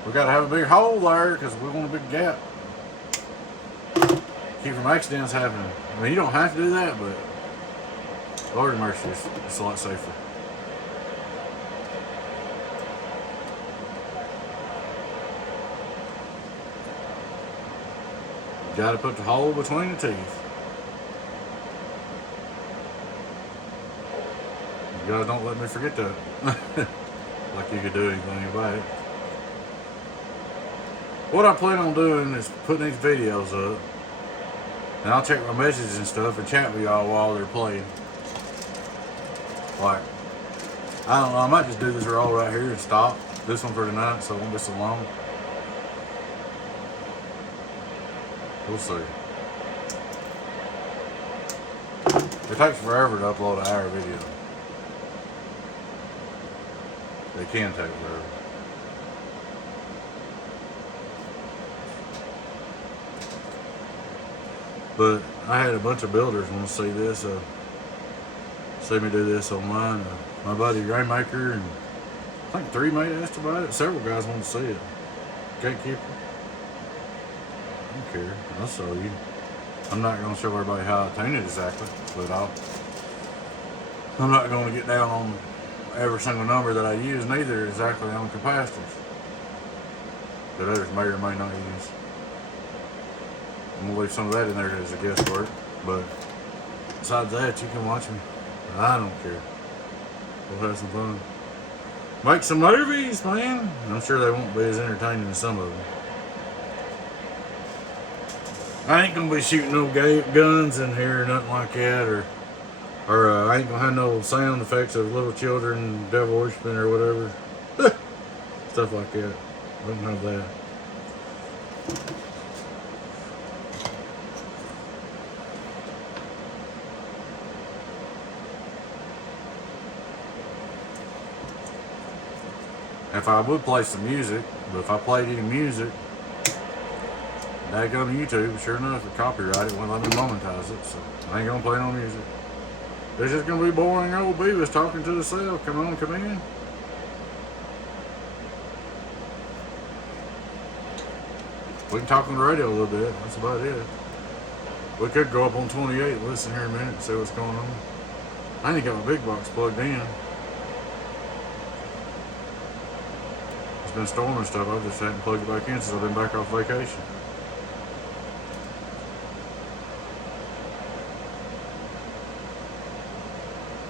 We gotta have a big hole there because we want a big gap. Keep from accidents happening. I mean, you don't have to do that, but Lord have mercy, it's a lot safer. You gotta put the hole between the teeth. You guys don't let me forget that. Like you could do anything about it. What I plan on doing is putting these videos up, and I'll check my messages and stuff and chat with y'all while they're playing. Like, I don't know, I might just do this roll right here and stop this one for tonight so it won't be so long. We'll see. It takes forever to upload an hour video. It can take forever. But I had a bunch of builders want to see this, see me do this online. My buddy Rainmaker and I think 3 mate asked about it. Several guys want to see it. Gatekeeper. I don't care. I'll show you. I'm not going to show everybody how I obtain it exactly, but I'm not going to get down on every single number that I use, neither exactly on capacitors that others may or may not use. I'm gonna leave some of that in there as a guesswork, but besides that, you can watch me. I don't care. We'll have some fun. Make some movies, man. I'm sure they won't be as entertaining as some of them. I ain't gonna be shooting no guns in here or nothing like that, or I ain't gonna have no sound effects of little children, devil worshiping or whatever. Stuff like that. I don't have that. If I would play some music, but if I played any music, daggone YouTube, sure enough, the copyright it won't let me monetize it, so I ain't gonna play no music. It's just gonna be boring old Beavis talking to herself. Come on, come in. We can talk on the radio a little bit, that's about it. We could go up on 28 and listen here a minute and see what's going on. I ain't got my big box plugged in. It's been storming and stuff, I just haven't plugged it back in since I've been back off vacation.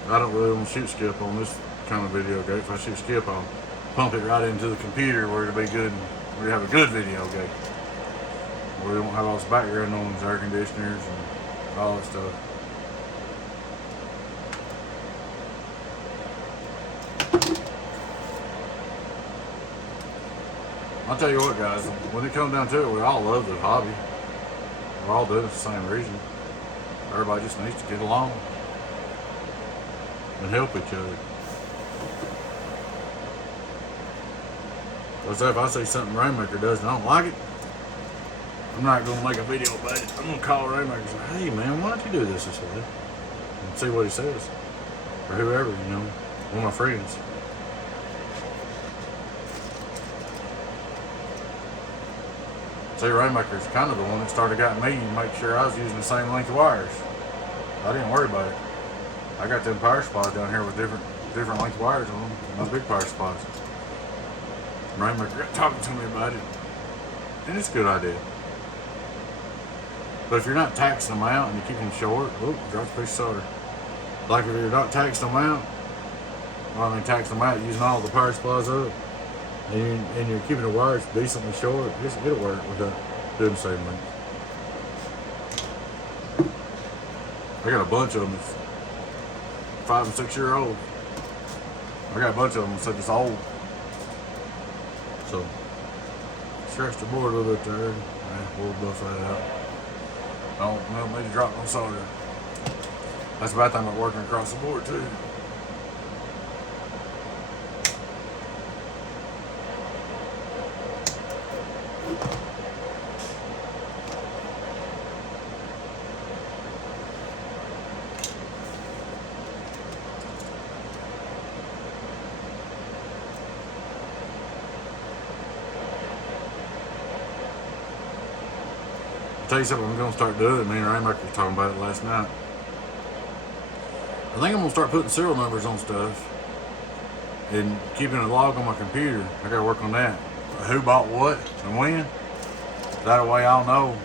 I don't really want to shoot skip on this kind of video gate. If I shoot skip, I'll pump it right into the computer where it'll be good, where you have a good video gate. Where you won't have all this background noise, air conditioners, and all that stuff. I'll tell you what, guys, when it comes down to it, we all love the hobby. We're all doing it for the same reason. Everybody just needs to get along and help each other. What's up? If I see something Rainmaker does and I don't like it, I'm not going to make a video about it. I'm going to call Rainmaker and say, hey man, why don't you do this way? And see what he says. Or whoever, you know, one of my friends. See, Rainmaker's kind of the one that started got me to make sure I was using the same length of wires. I didn't worry about it. I got them power supplies down here with different length wires on them, my big power supplies. Rainmaker got talking to me about it, and it's a good idea. But if you're not taxing them out and you keep them short, drops a piece of solder. Like if you're not taxing them out, well, I mean taxing them out using all the power supplies up, and you're keeping the wires decently short, it'll work without doing the same length. I got a bunch of them that's 5 and 6 year old. I got a bunch of them that's just old. So, stretch the board a little bit there. We'll buff that out. Don't need to drop no solder. That's the bad thing about working across the board too. I'll tell you something I'm going to start doing. Me and Rainmaker was talking about it last night. I think I'm going to start putting serial numbers on stuff and keeping a log on my computer. I got to work on that. Who bought what and when. That way I'll know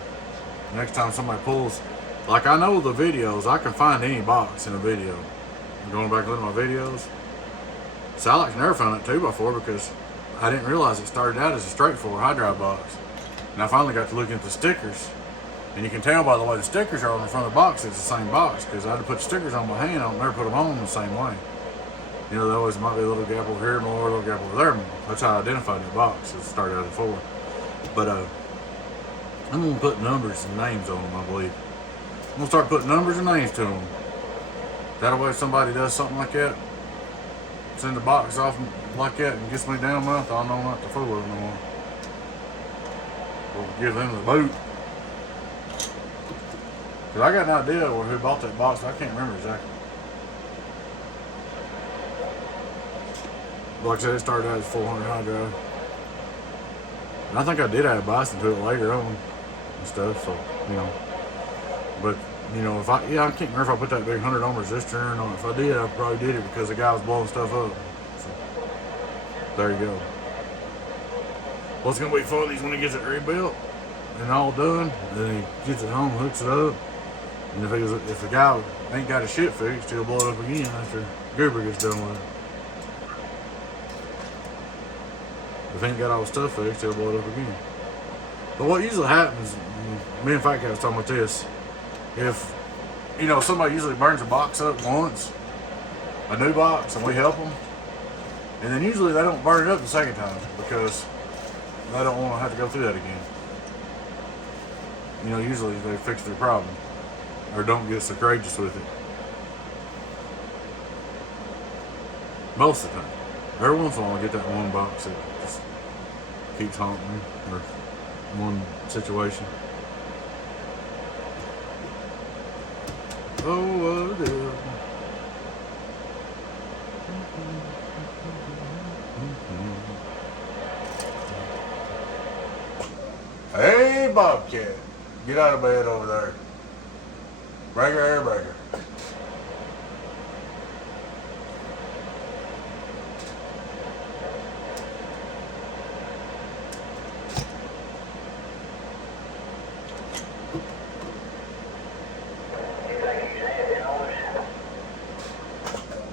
next time somebody pulls. Like I know the videos, I can find any box in a video. I'm going back and looking at my videos. So I like never found that 2x4 because I didn't realize it started out as a straight 4 high drive box. And I finally got to looking at the stickers. And you can tell by the way the stickers are on the front of the box, it's the same box. Because I had to put stickers on my hand, I'll never put them on the same way. You know, there always might be a little gap over here more, a little gap over there more. That's how I identified the box. It started out at 4. But I'm going to put numbers and names on them, I believe. I'm going to start putting numbers and names to them. That way if somebody does something like that, send the box off like that and gets me down a month, I'll know not to fool with them no more. We'll give them the boot. Because I got an idea of who bought that box, but I can't remember exactly. Like I said, it started out as 400 high drive. And I think I did add Bison to it later on and stuff, so, you know. But, you know, I can't remember if I put that big 100 ohm resistor in or if I did, I probably did it because the guy was blowing stuff up. So, there you go. Well, it's going to be fun when he gets it rebuilt and all done. And then he gets it home, hooks it up. And if the guy ain't got his shit fixed, he'll blow it up again after Goober gets done with it. If he ain't got all the stuff fixed, he'll blow it up again. But what usually happens, me and Fat Cat was talking about this, if, you know, somebody usually burns a box up once, a new box, and we help them, and then usually they don't burn it up the second time because they don't want to have to go through that again. You know, usually they fix their problem or don't get so courageous with it. Most of the time. Every once in a while I get that one box that just keeps haunting me, or one situation. Oh, what a deal. Hey, Bobcat. Get out of bed over there. Breaker, air breaker.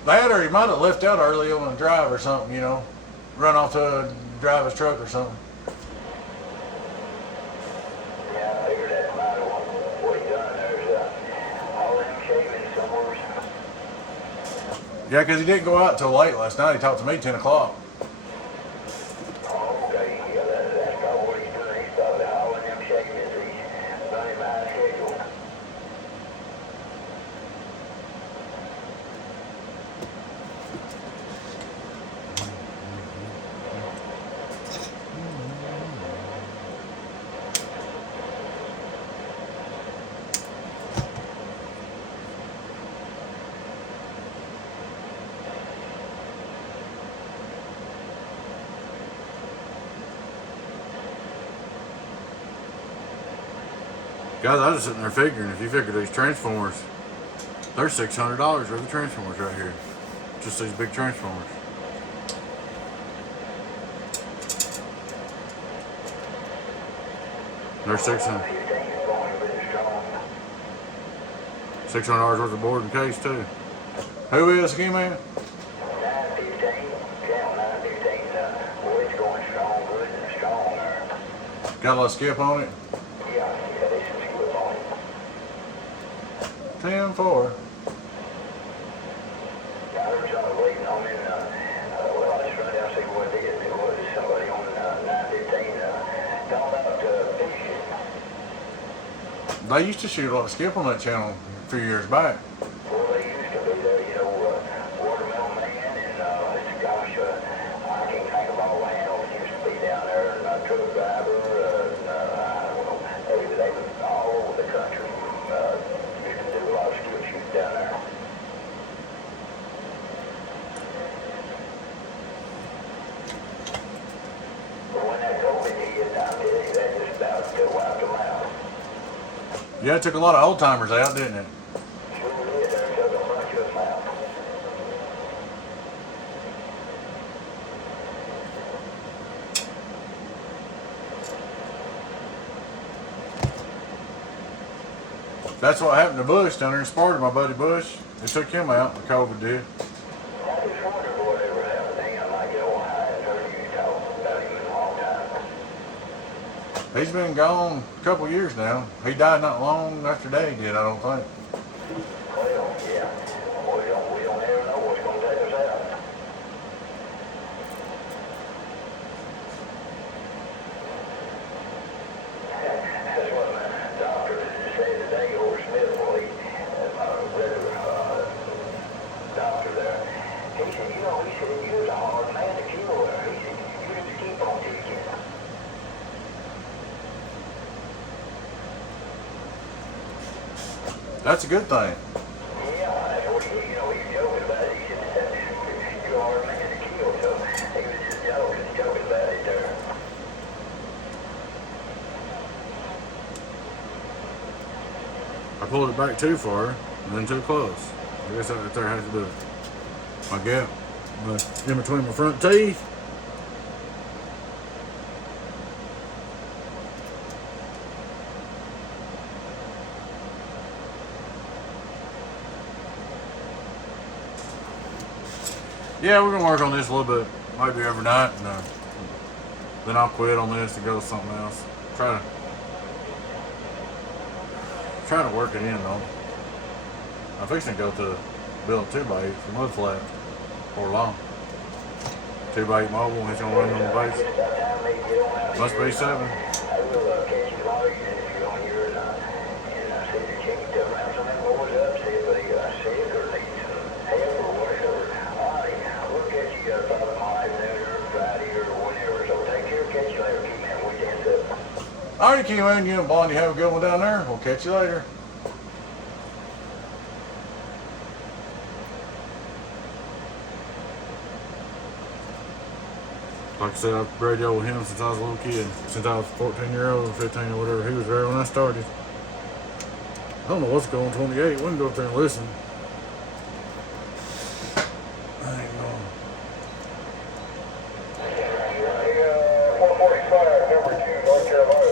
That or he might have left out early on the drive or something, you know. Run off to drive his truck or something. Yeah, I figured that's about what he done. There's all them shavings somewhere. Yeah, because he didn't go out till late last night. He talked to me 10 o'clock. Oh, okay. Yeah, that's about what he's doing. He's probably hauling them shavings. He's running behind schedule. Guys, I was sitting there figuring, if you figure these transformers, they're $600 worth of transformers right here. Just these big transformers. They're $600 worth of board and case too. Who is again, man? 915, channel 915, boy, it's going strong, good and strong there. Got a lot of skip on it? Yeah, there's some skip on it. 10-4. Yeah, I heard somebody waiting on me, well, I just run down and see what it is. It was somebody on 915, talking about fishing. They used to shoot a lot of skip on that channel a few years back. Well, they used to be there, you know, Watermelon Man, and gosh, I can't think of all the handles that used to be down there, and truck driver, well, they was all over the country. Used to do a lot of skill shooting down there. But when that COVID hit, I tell you, that just about wiped them out. Yeah, it took a lot of old timers out, didn't it? Sure did, there took a bunch of them out. That's what happened to Bush down there in Sparta, my buddy Bush. It took him out, the COVID did. I just wondered whatever happened to him. Like, I hadn't heard you talk about him in a long time. He's been gone a couple years now. He died not long after Day did, I don't think. Well, yeah. We don't ever know what's going to take us out. That's what my doctor said today over Smith. Well, my regular doctor there, he said, you know, he said, you're a hard man to kill there. He said, you just keep on teaching. That's a good thing. Yeah, that's what he was joking about it. He said, you're a hard man to kill. So he was just joking about it there. I pulled it back too far and then too close. I guess that right there has to do it. My gap in between my front teeth. Yeah, we're gonna work on this a little bit, maybe every night, and then I'll quit on this and go to something else. Try to work it in though. I'm fixing to go to build a 2x8 for mud flat for long. 2x8 mobile, he's gonna run on the base. Must be 7. I will catch you later if you're on your and see if you can round some of them boys up, see if they sick or need some help or whatever. All right, we'll catch you probably tomorrow afternoon or Friday or whenever. So take care, catch you later, keep man weekend up. Alright, Q-Man, you and Blondie have a good one down there. We'll catch you later. Like I said, I've radioed with him since I was a little kid. Since I was 14-year-old, 15 or whatever. He was there when I started. I don't know what's going on 28. We can go up there and listen. I ain't going. 445, number 2, North Carolina.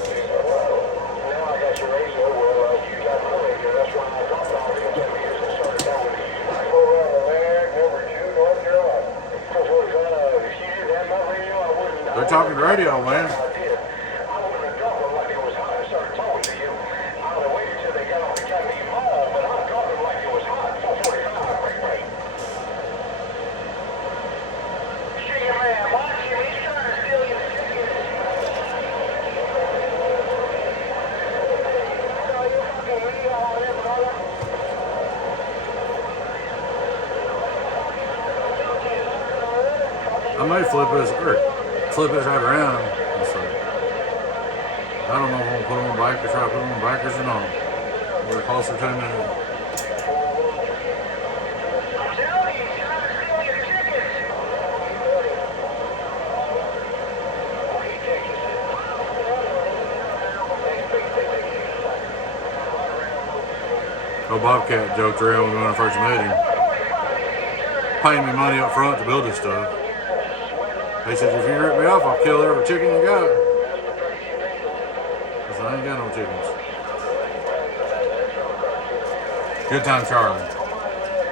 Now I got your radio. Well, you got my radio. That's why I dropped all the interviews and started going with you. Go around the leg, number 2, North Carolina. Because what is that? If you didn't have my radio, I wouldn't. They're talking radio, man. I did. I wouldn't have dropped them like it was hot and started talking to you. I would have waited till they got off the got me involved, but I dropped them like it was hot. 445, right. Chicken man, watch him. He's trying to steal your chicken. I may flip this right around. So, I don't know if I'm gonna put on back or try to put on backers or not. We're closer to a minute. Old Bobcat joked around when I first met him, paying me money up front to build this stuff. He said, if you rip me off, I'll kill every chicken you got. I said, I ain't got no chickens. Good Time Charlie. I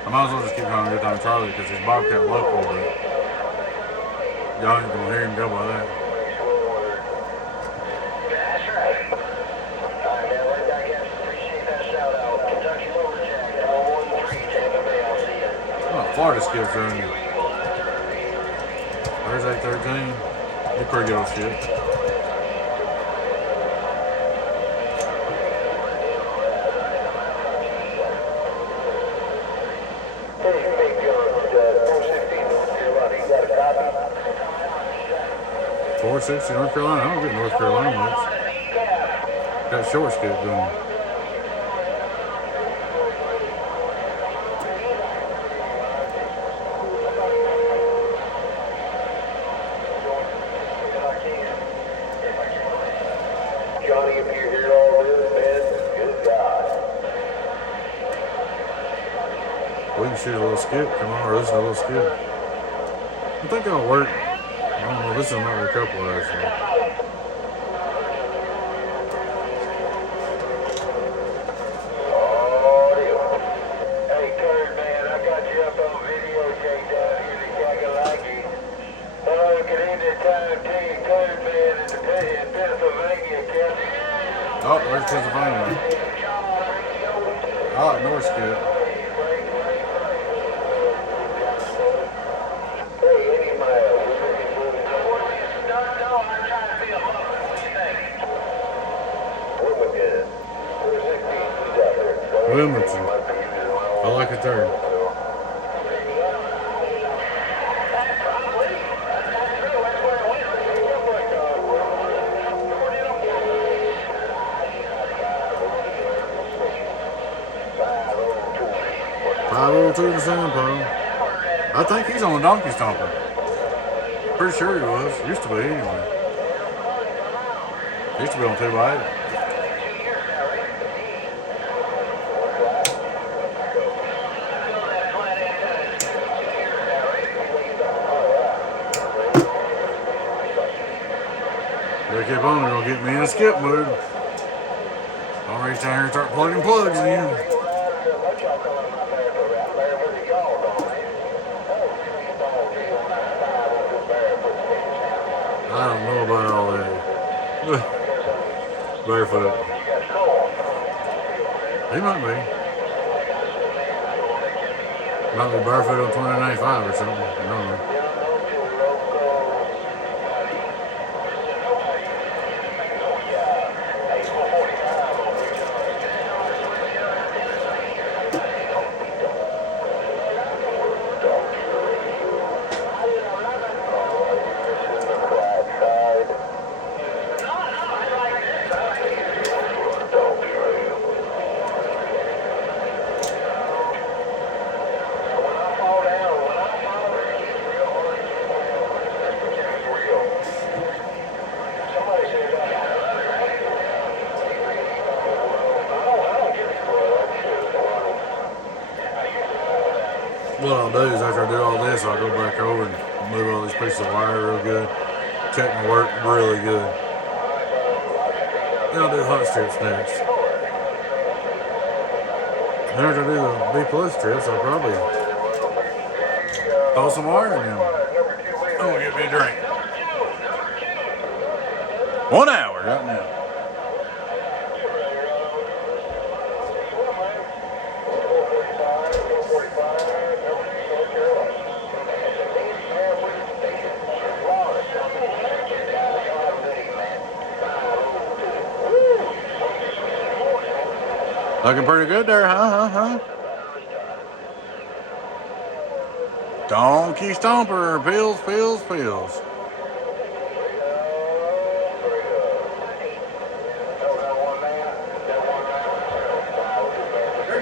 might as well just keep calling him Good Time Charlie because he's Bobcat local, but y'all ain't gonna hear him go by that. Oh, Florida skip's running. There's 813. You're pretty good on skip. .460 North Carolina. I don't get North Carolina much. Got short skip going. Johnny, if you hear all this, man, good God. We can shoot a little skip. Come on, or listen to a little skip. I think it'll work. I don't know. This is another couple actually. Oh, dear. Hey, Kurt, man, I got you up on video tape down here in Kakalaki. Oh, get in that time, tell you, Kurt, man, in Pennsylvania, County. Oh, there's Pennsylvania. I like North skip. Wilmington. I like it there. .502 in the Stomper. I think he's on a donkey stomper. Pretty sure he was. Used to be anyway. Used to be on 2x8. Gotta keep on, they're gonna get me in a skip mood. I'll reach down here and start plugging plugs in. I don't know about all that. Barefoot. He might be. Might be barefoot on 29.5 or something. I don't know. What I'll do is after I do all this, I'll go back over and move all these pieces of wire real good. Check my work really good. Then I'll do hot strips next. Then after I do the B plus strips, I'll probably throw some wire in them. I'm gonna get me a drink. 1 hour right now. Looking pretty good there, huh? Donkey Stomper, pills. There's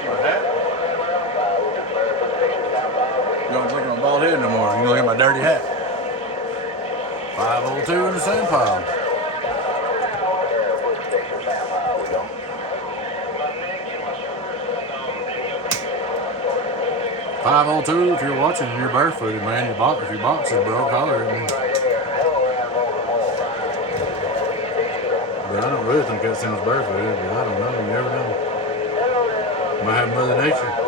my hat. You don't look at my bald head no more. You look at my dirty hat. 502 in the same pile. 502, if you're watching and you're barefooted, man, if your box is broke, holler at me. But I don't really think that sounds barefooted, but I don't know, you never know. Might have Mother Nature.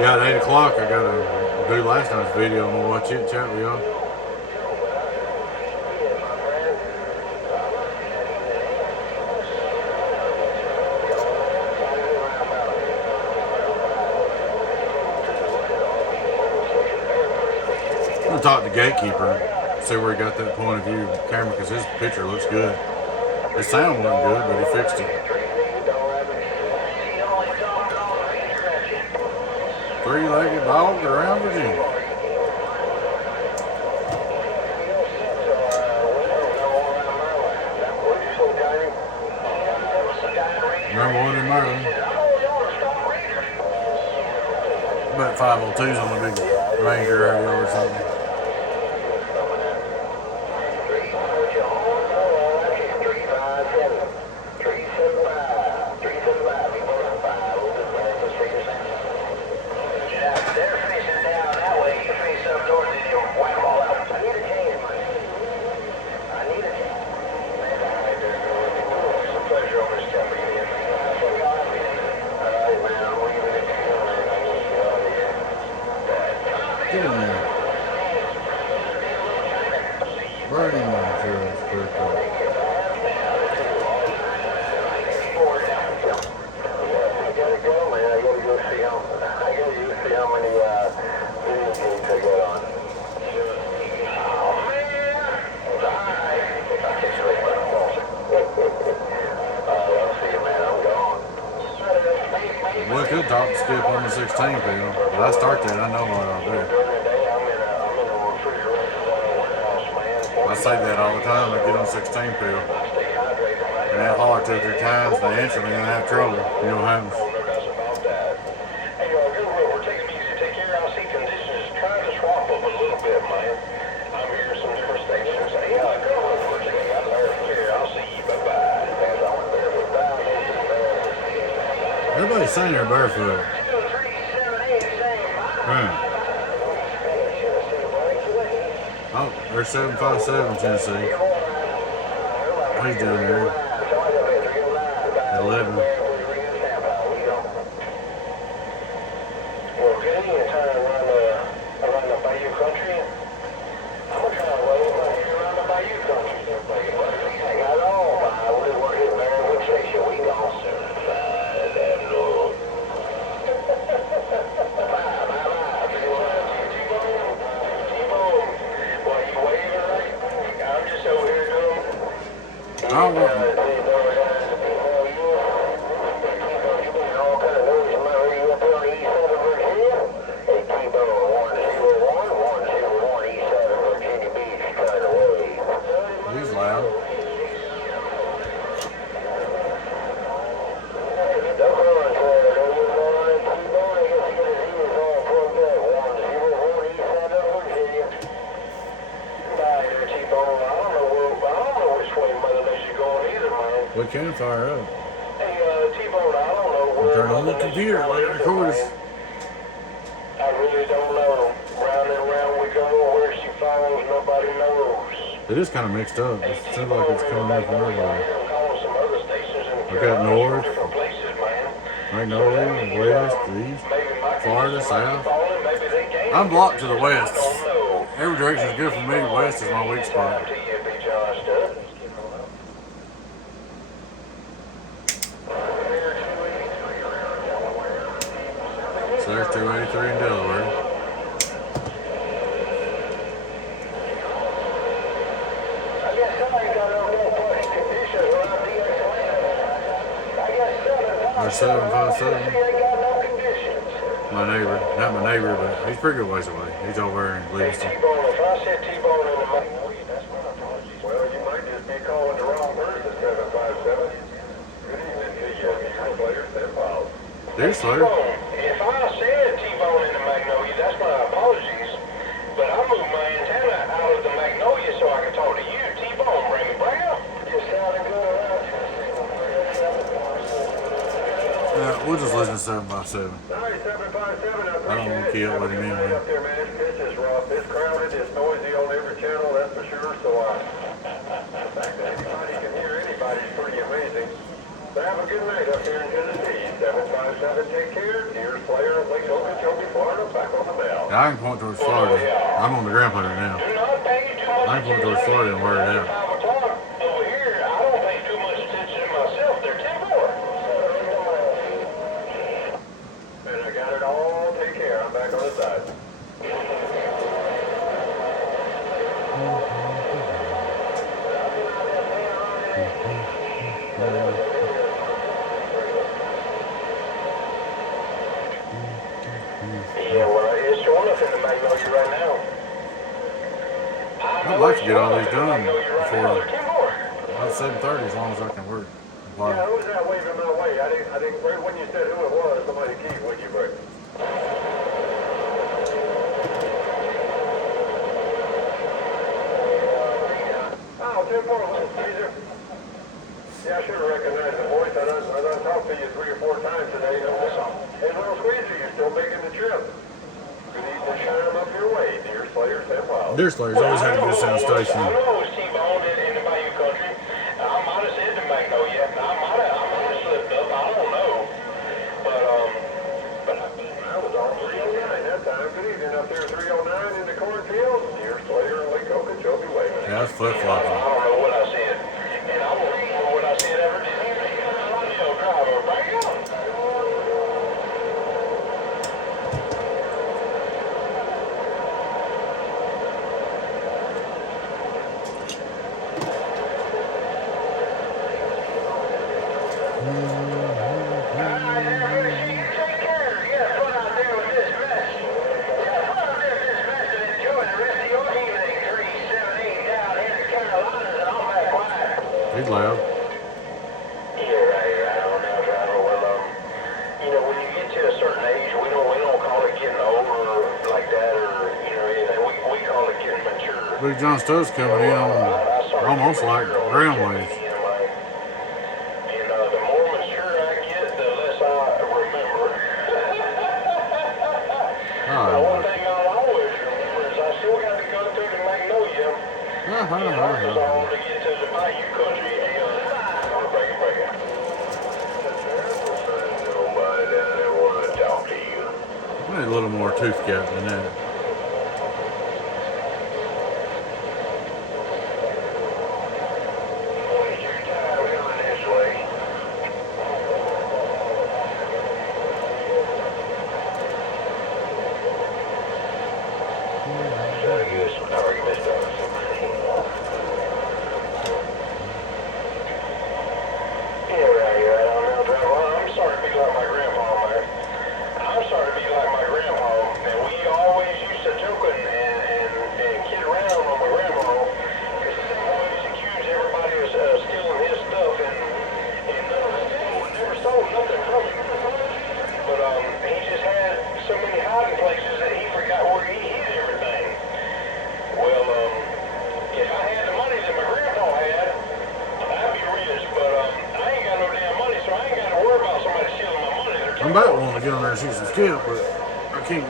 Yeah, at 8 o'clock, I gotta do last night's video. I'm gonna watch it and chat with y'all. I'm gonna talk to the gatekeeper, see where he got that point of view camera, because his picture looks good. His sound wasn't good, but he fixed it. Three-legged dog around Virginia. Number one in Maryland. About 502's on the big Ranger area or something. Get in there. Burning my insurance pretty quick. We could talk to Skip on the 16 pill, but I start that, I know what I'll do. I say that all the time, I get on 16 pill. And I holler 2 or 3 times, they answer me and I have trouble. You know what happens? Everybody's saying they're barefoot. Right. Oh, there's 757 Tennessee. What are you doing there? 11. He's loud. We can fire up. Hey, T-Bone, I don't know where... Turn on the computer, let it record us. I really don't know. Round and round we go, where she falls, nobody knows. It is kind of mixed up. It seems like it's coming up from everywhere. We got north, Magnolia, west, east, Florida, south. I'm blocked to the west. Every direction is good for me. West is my weak spot. So there's 283 in Delaware. There's 757. My neighbor, not my neighbor, but he's pretty good ways away. He's over there in Livingston. If I said T-Bone in the mic, well, you might just be calling the wrong person, 757. Good evening to you, player, 10 miles. Deer Slayer. If I said T-bone in the Magnolia, that's my apologies. But I moved my antenna out of the Magnolia so I could talk to you. T-bone, bring it up. You sounding good around. We'll just listen to 757. All right, 757. I don't want to keep up with him anyway. Up there, man. This is rough. It's crowded. It's noisy on every channel, that's for sure. So the fact that anybody can hear anybody is pretty amazing. But have a good night up here in Tennessee. 757, take care. Deer Slayer, Lake Okeechobee, Florida, back on the bell. Yeah, I can point towards Florida. I'm on the ground right now. Do not pay too much I can point towards Florida and wear it out. 5 o'clock over here. I don't pay too much attention to myself. They're 10-4. And I got it all. Take care. I'm back on the side. Yeah, well, it's showing up in the Magnolia right now. I'd like to get all these done before About 7:30, as long as I can work. Yeah, who's that waving my way? I didn't, right when you said who it was, somebody keyed with you, but. Oh, 10-4, little Caesar. Yeah, I should have recognized the voice. I done talked to you 3 or 4 times today. Hey, little Squeezer, you're still making the trip. You need to shine them up your way. Deer Slayers and wild. Deer Slayer's always had a good sound station. I know it was T-Bone in the Bayou Country. I might have said the Magnolia. I might have slipped up. I don't know. But I was on 309 that time. Good evening up there, 309 in the cornfield. Deer Slayer and Lake Okeechobee waving. Yeah, that's flip-flopping. I don't know what I said. And I won't remember what I said ever did. Driver, bring it on. He's loud. Yeah, right on now, driver. Well, you know, when you get to a certain age, we don't call it getting older like that, or anything. We call it getting mature. Big John Stubbs coming in on almost like ground waves. And the more mature I get, the less I remember. One thing I'll always remember is I still got to go through the Magnolia in Arkansas to get to the Bayou Country. Nobody down there want to talk to you. I need a little more tooth gap than that. Waste your time coming this way. Trying to get some arguments done. Yeah, right on now, driver. I'm sorry to be like my grandpa, man. I'm sorry to be like my grandpa. And we always used to joke and kid around on my grandpa, because he always accused everybody of stealing his stuff, and never stole nothing from him. But he just had so many hiding places that he forgot where he hid everything. Well, if I had the money that my grandpa had, I'd be rich, but I ain't got no damn money, so I ain't got to worry about somebody stealing my money. I'm about wanting to get on there and shoot some skip, but I can't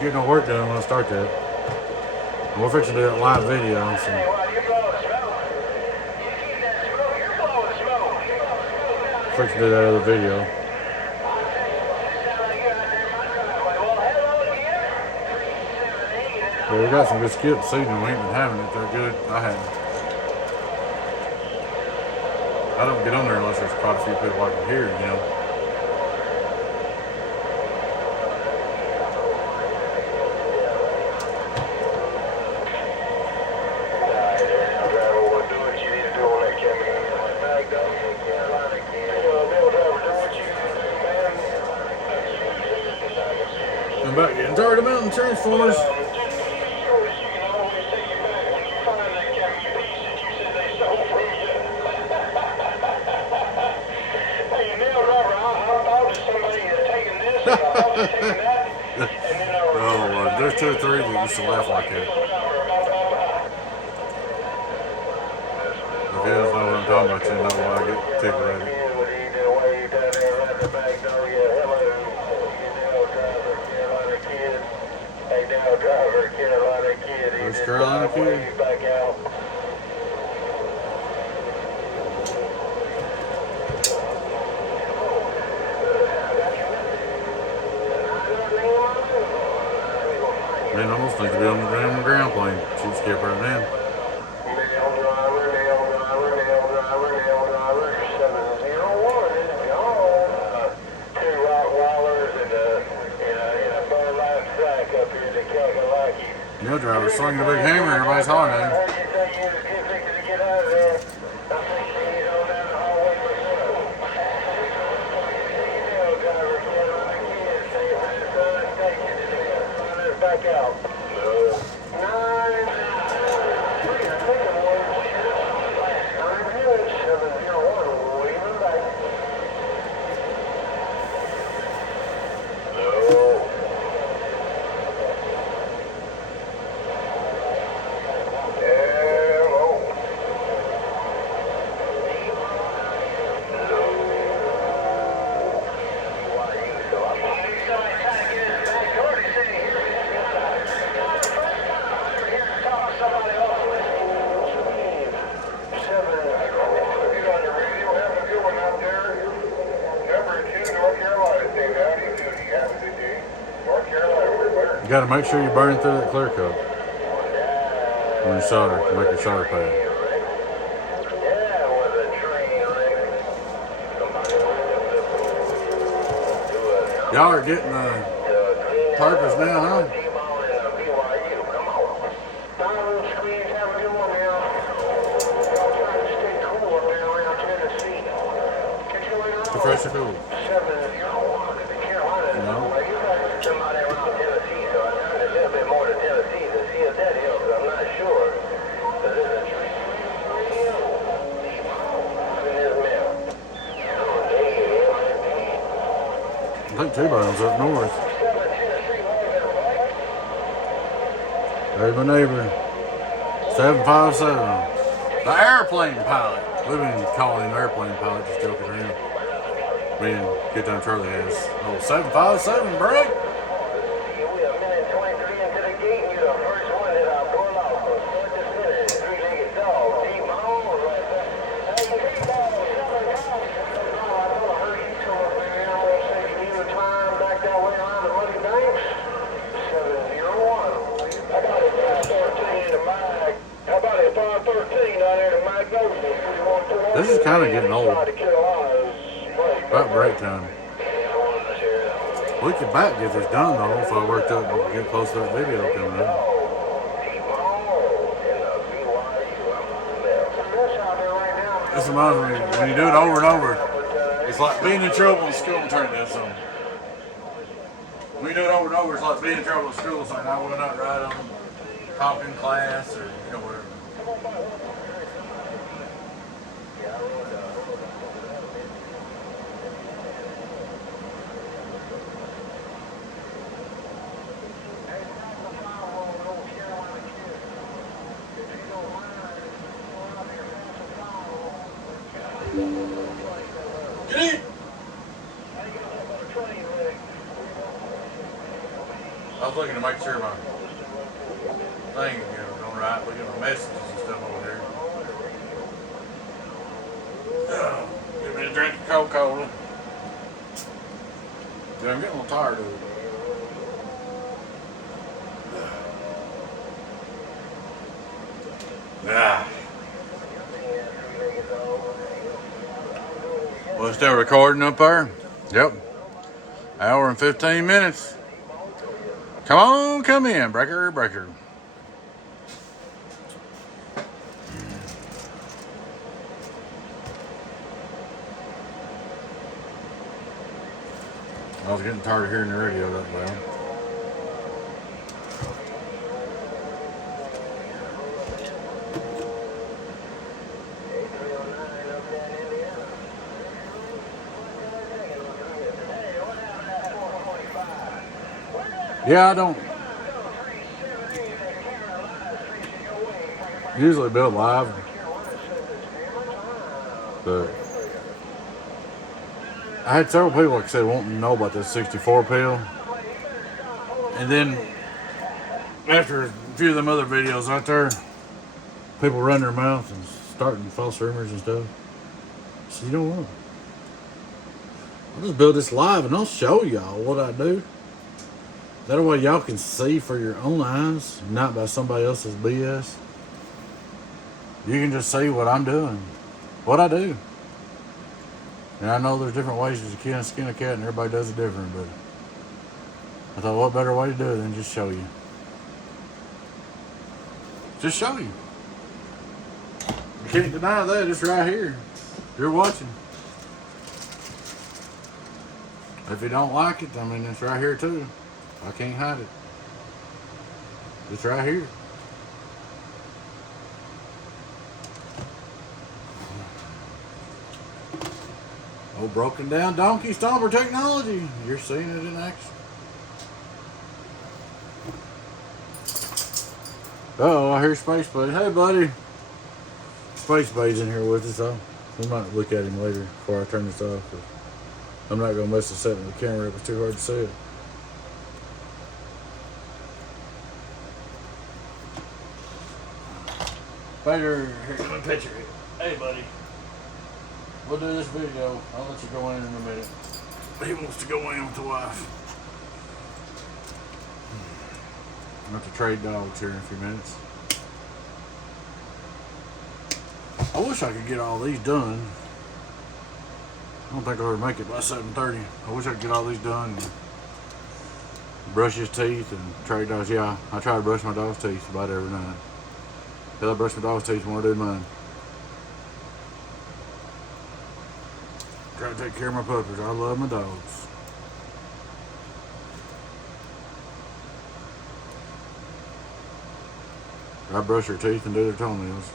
get no work done when I start that. And we're fixing to do that live video on some. Hey, why you blowing smoke? You keep that smoke, you're blowing smoke. Fixing to do that other video. Well, we got some good skip season. We ain't been having it that good. I haven't. I don't get on there unless there's quite a few people I can hear, you know. I'm about getting tired of mountain transformers. Somebody had taken Oh, there's 2 or 3 that used to laugh like that. If you don't know what I'm talking about, you know why I get tickled at it. There's Carolina Kid. Man, I almost think to be on the ground plane. She'd skip right in. Nail driver, 701 is gone. 2 Rottweilers and a burlap sack up here to Kakalaki. Nail driver swinging a big hammer and everybody's hollering at him. I heard you say you was fixing to get out of there. I think she's on down the hallway myself. Nail driver, Carolina Kid, say it's at the Sun Station and they got to run us back out. No. 701, waving back. No. Hello. You got to make sure you burn through that clear coat when you solder to make your solder pad. Y'all are getting purpose now, huh? Professor Cool. No. Somebody around Tennessee, so I know a little bit more to Tennessee to see if that helps. I'm not sure. But there's a tree in his mail. I think T-Bone's up north. There's my neighbor. 757. The airplane pilot. We've been calling him airplane pilot, just joking around. Me and Good Time Charlie has. Oh, 757 break. This is kind of getting old. About break time. We could back get this done though if I worked up and get close to that video coming up. This reminds me, when you do it over and over, it's like being in trouble in school and turning this on. When you do it over and over, it's like being in trouble in school, saying I will not write on talking class or whatever. Get in! I was looking to make sure my thing, don't write, looking at my messages and stuff over there. Give me a drink of Coca-Cola. Yeah, I'm getting a little tired of it. Ah. Well, still recording up there? Yep. Hour and 15 minutes. Come on, come in, breaker, breaker. I was getting tired of hearing the radio that loud. Yeah, I don't usually build live, but I had several people, like I said, wanting to know about this 64 pill. And then after a few of them other videos out there, people run their mouth and starting false rumors and stuff. So you know what? I'll just build this live and I'll show y'all what I do. That way y'all can see for your own eyes, not by somebody else's BS. You can just see what I'm doing, what I do. And I know there's different ways that you can skin a cat and everybody does it different, but I thought, what better way to do it than just show you? Just show you. You can't deny that, it's right here. You're watching. If you don't like it, I mean, it's right here too. I can't hide it. It's right here. Oh, broken down donkey stomper technology. You're seeing it in action. Uh-oh, I hear Space Buddy. Hey, buddy. Space Buddy's in here with us, so we might look at him later before I turn this off. I'm not going to mess this up with the camera. It was too hard to see it. Vader, here, come and picture it. Hey, buddy. We'll do this video. I'll let you go in a minute. He wants to go in with the wife. I'm going to trade dogs here in a few minutes. I wish I could get all these done. I don't think I'll ever make it by 7:30. I wish I could get all these done. And brush his teeth and trade dogs. Yeah, I try to brush my dog's teeth about every night. I brush my dog's teeth more than I do mine. Try to take care of my puppies. I love my dogs. I brush their teeth and do their toenails.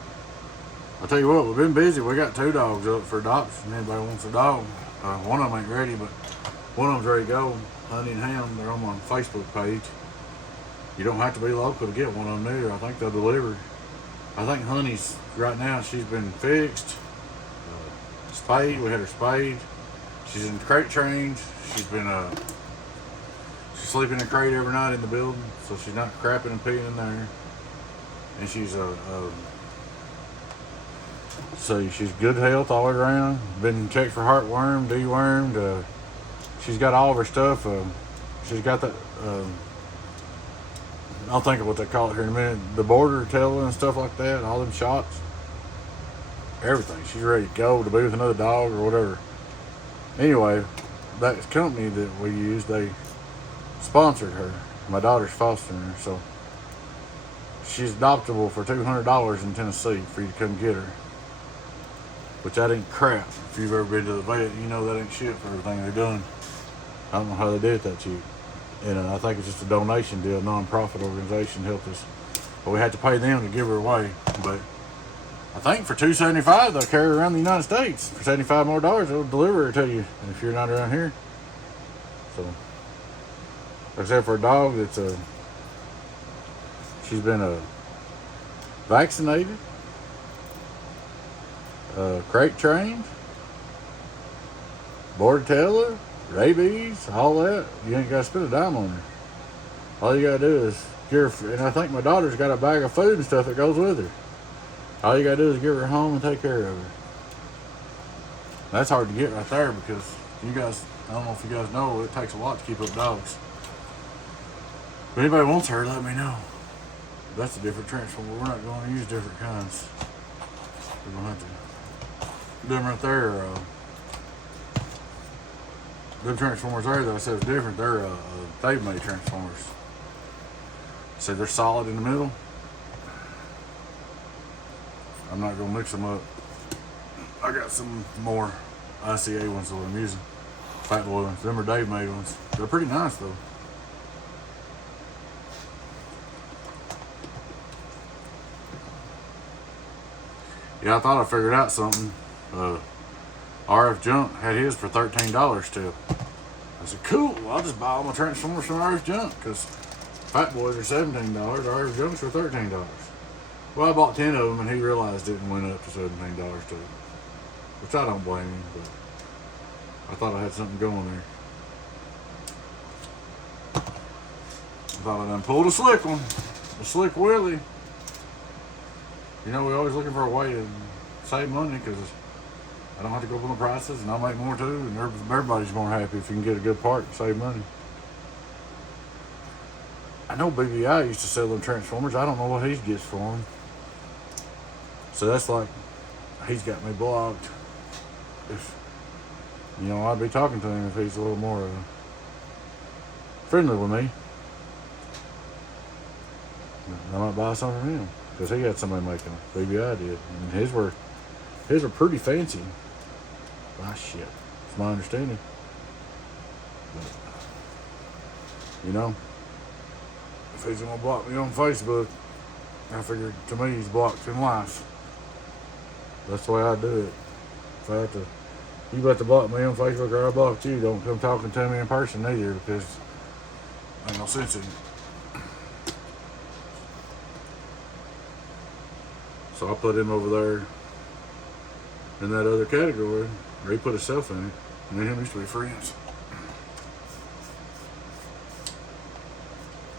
I'll tell you what, we've been busy. We got 2 dogs up for adoption. Anybody wants a dog? One of them ain't ready, but one of them's ready to go. Honey and Ham, they're on my Facebook page. You don't have to be local to get one of them either. I think they'll deliver. I think Honey's, right now, she's been fixed. Spayed, we had her spayed. She's in crate trained. She's sleeping in a crate every night in the building, so she's not crapping and peeing in there. And she's so she's good health all around. Been checked for heartworm, dewormed. She's got all of her stuff. She's got that. I'll think of what they call it here in a minute. The border tail and stuff like that. All them shots. Everything. She's ready to go to be with another dog or whatever. Anyway, that company that we used, they sponsored her. My daughter's fostering her, so she's adoptable for $200 in Tennessee for you to come get her. Which that ain't crap. If you've ever been to the vet, you know that ain't shit for everything they're doing. I don't know how they did it that cheap. And I think it's just a donation deal. Non-profit organization helped us. But we had to pay them to give her away. But I think for $275 they'll carry her around the United States. For $75 more, they'll deliver her to you if you're not around here. So, except for a dog that's she's been vaccinated, crate trained, border tailor, rabies, all that. You ain't got to spend a dime on her. All you got to do is give her, and I think my daughter's got a bag of food and stuff that goes with her. All you got to do is give her home and take care of her. That's hard to get right there because you guys, I don't know if you guys know, it takes a lot to keep up dogs. If anybody wants her, let me know. That's a different transformer. We're not going to use different kinds. We're going to have to. Them right there, them transformers there that I said was different. They're they've made transformers. So they're solid in the middle. I'm not gonna mix them up. I got some more ICA ones that I'm using. Fat boy ones. Them are Dave made ones. They're pretty nice though. Yeah, I thought I figured out something. RF Junk had his for $13 still. I said, cool, I'll just buy all my transformers from Irish Junk, because Fat Boys are $17, Irish Junks are $13. Well, I bought 10 of them, and he realized it and went up to $17 too. Which I don't blame him, but I thought I had something going there. I thought I done pulled a slick one, a slick Willie. You know, we're always looking for a way to save money, because I don't have to go up on the prices, and I'll make more too, and everybody's more happy if you can get a good part and save money. I know BBI used to sell them transformers. I don't know what he gets for them. So that's like, he's got me blocked. If, you know, I'd be talking to him if he's a little more friendly with me. I might buy some from him, because he had somebody making them. BBI did. And his were pretty fancy. Ah, shit. It's my understanding. But, you know, if he's gonna block me on Facebook, I figured, to me, he's blocked in life. That's the way I do it. If I have to, you got to block me on Facebook or I blocked you, don't come talking to me in person either, because ain't no sense in it. So I put him over there in that other category, or he put himself in it, and me and him used to be friends.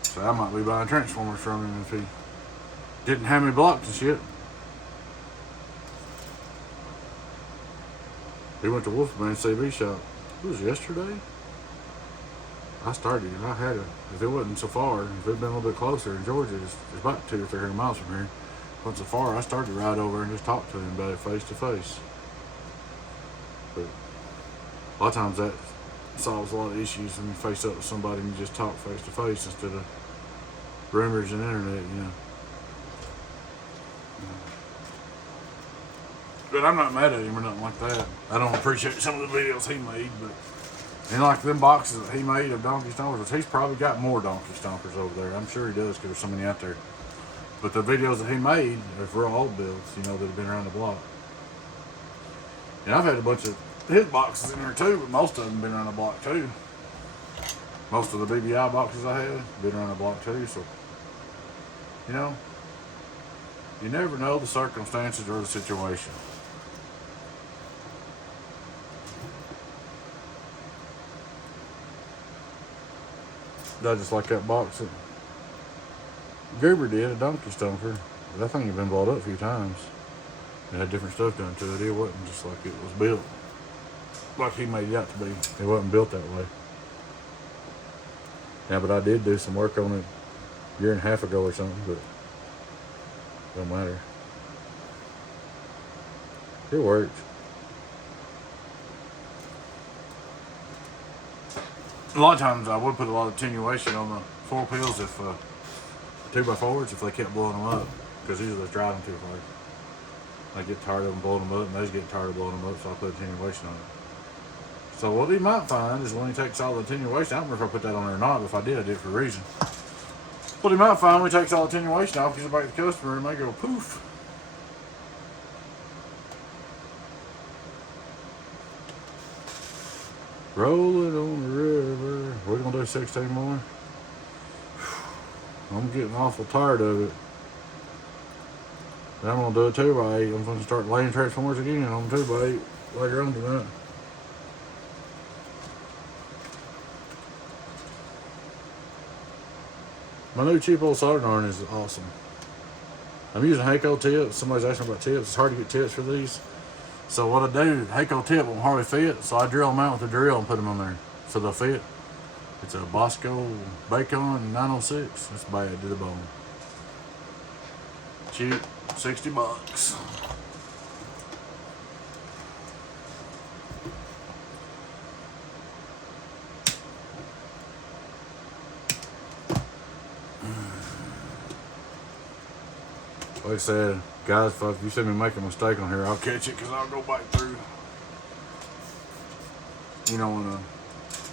So I might be buying transformers from him if he didn't have me blocked and shit. He went to Wolfman CB shop. It was yesterday. I started. I had if it wasn't so far, if it had been a little bit closer in Georgia, it's about 200 or 300 miles from here. Wasn't so far, I started to ride over and just talk to him about it face to face. But a lot of times that solves a lot of issues when you face up with somebody and you just talk face to face instead of rumors and internet, you know. But I'm not mad at him or nothing like that. I don't appreciate some of the videos he made, but and like them boxes that he made of donkey stompers, he's probably got more donkey stompers over there. I'm sure he does, because there's so many out there. But the videos that he made are real old builds, you know, that have been around the block. And I've had a bunch of his boxes in there too, but most of them have been around the block too. Most of the BBI boxes I had have been around the block too, so, you know, you never know the circumstances or the situation. That's just like that box that Gerber did, a donkey stomper. That thing had been bought up a few times. It had different stuff done to it. It wasn't just like it was built like he made it out to be. It wasn't built that way. Yeah, but I did do some work on it a year and a half ago or something, but don't matter. It worked. A lot of times I would put a lot of attenuation on the 4-pills if 2x4s if they kept blowing them up, because usually they're driving too hard. I get tired of them blowing them up, and they get tired of blowing them up, so I put attenuation on it. So what he might find is when he takes all the attenuation, I don't remember if I put that on there or not, but if I did it for a reason. What he might find when he takes all the attenuation off, gives it back to the customer, and they go poof. Roll it on the river. We're gonna do 16 more. I'm getting awful tired of it. And I'm gonna do a 2x8. I'm gonna start laying transformers again on 2x8 later on tonight. My new cheap old soldering iron is awesome. I'm using Hakko tips. Somebody's asking about tips. It's hard to get tips for these. So what I do, Hakko tip won't hardly fit, so I drill them out with a drill and put them on there so they'll fit. It's a Bosco Bacon 906. It's bad to the bone. Cheap, $60. Like I said, guys, if you see me make a mistake on here, I'll catch it, because I'll go back through. You know, and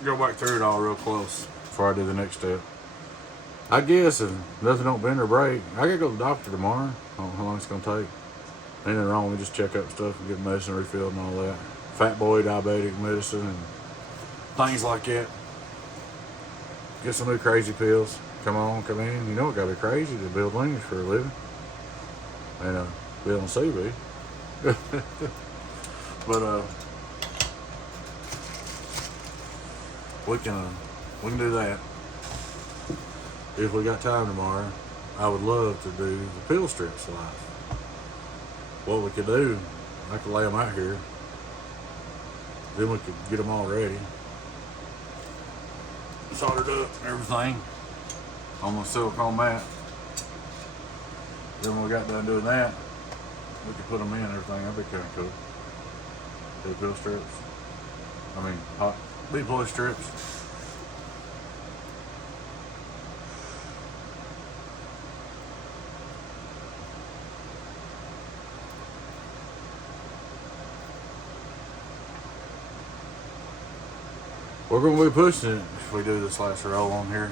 go back through it all real close before I do the next step. I guess if nothing don't bend or break, I gotta go to the doctor tomorrow. I don't know how long it's gonna take. Ain't nothing wrong with just check up stuff and get medicine refilled and all that. Fat boy diabetic medicine and things like that. Get some new crazy pills. Come on, come in. You know it gotta be crazy to build wings for a living. And be on CB. But we can do that. If we got time tomorrow, I would love to do the pill strips live. What we could do, I could lay them out here. Then we could get them all ready. Soldered up and everything on the silicone mat. Then when we got done doing that, we could put them in and everything. That'd be kind of cool. Do pill strips. I mean, hot B-ploy strips. We're going to be pushing it if we do this last roll on here.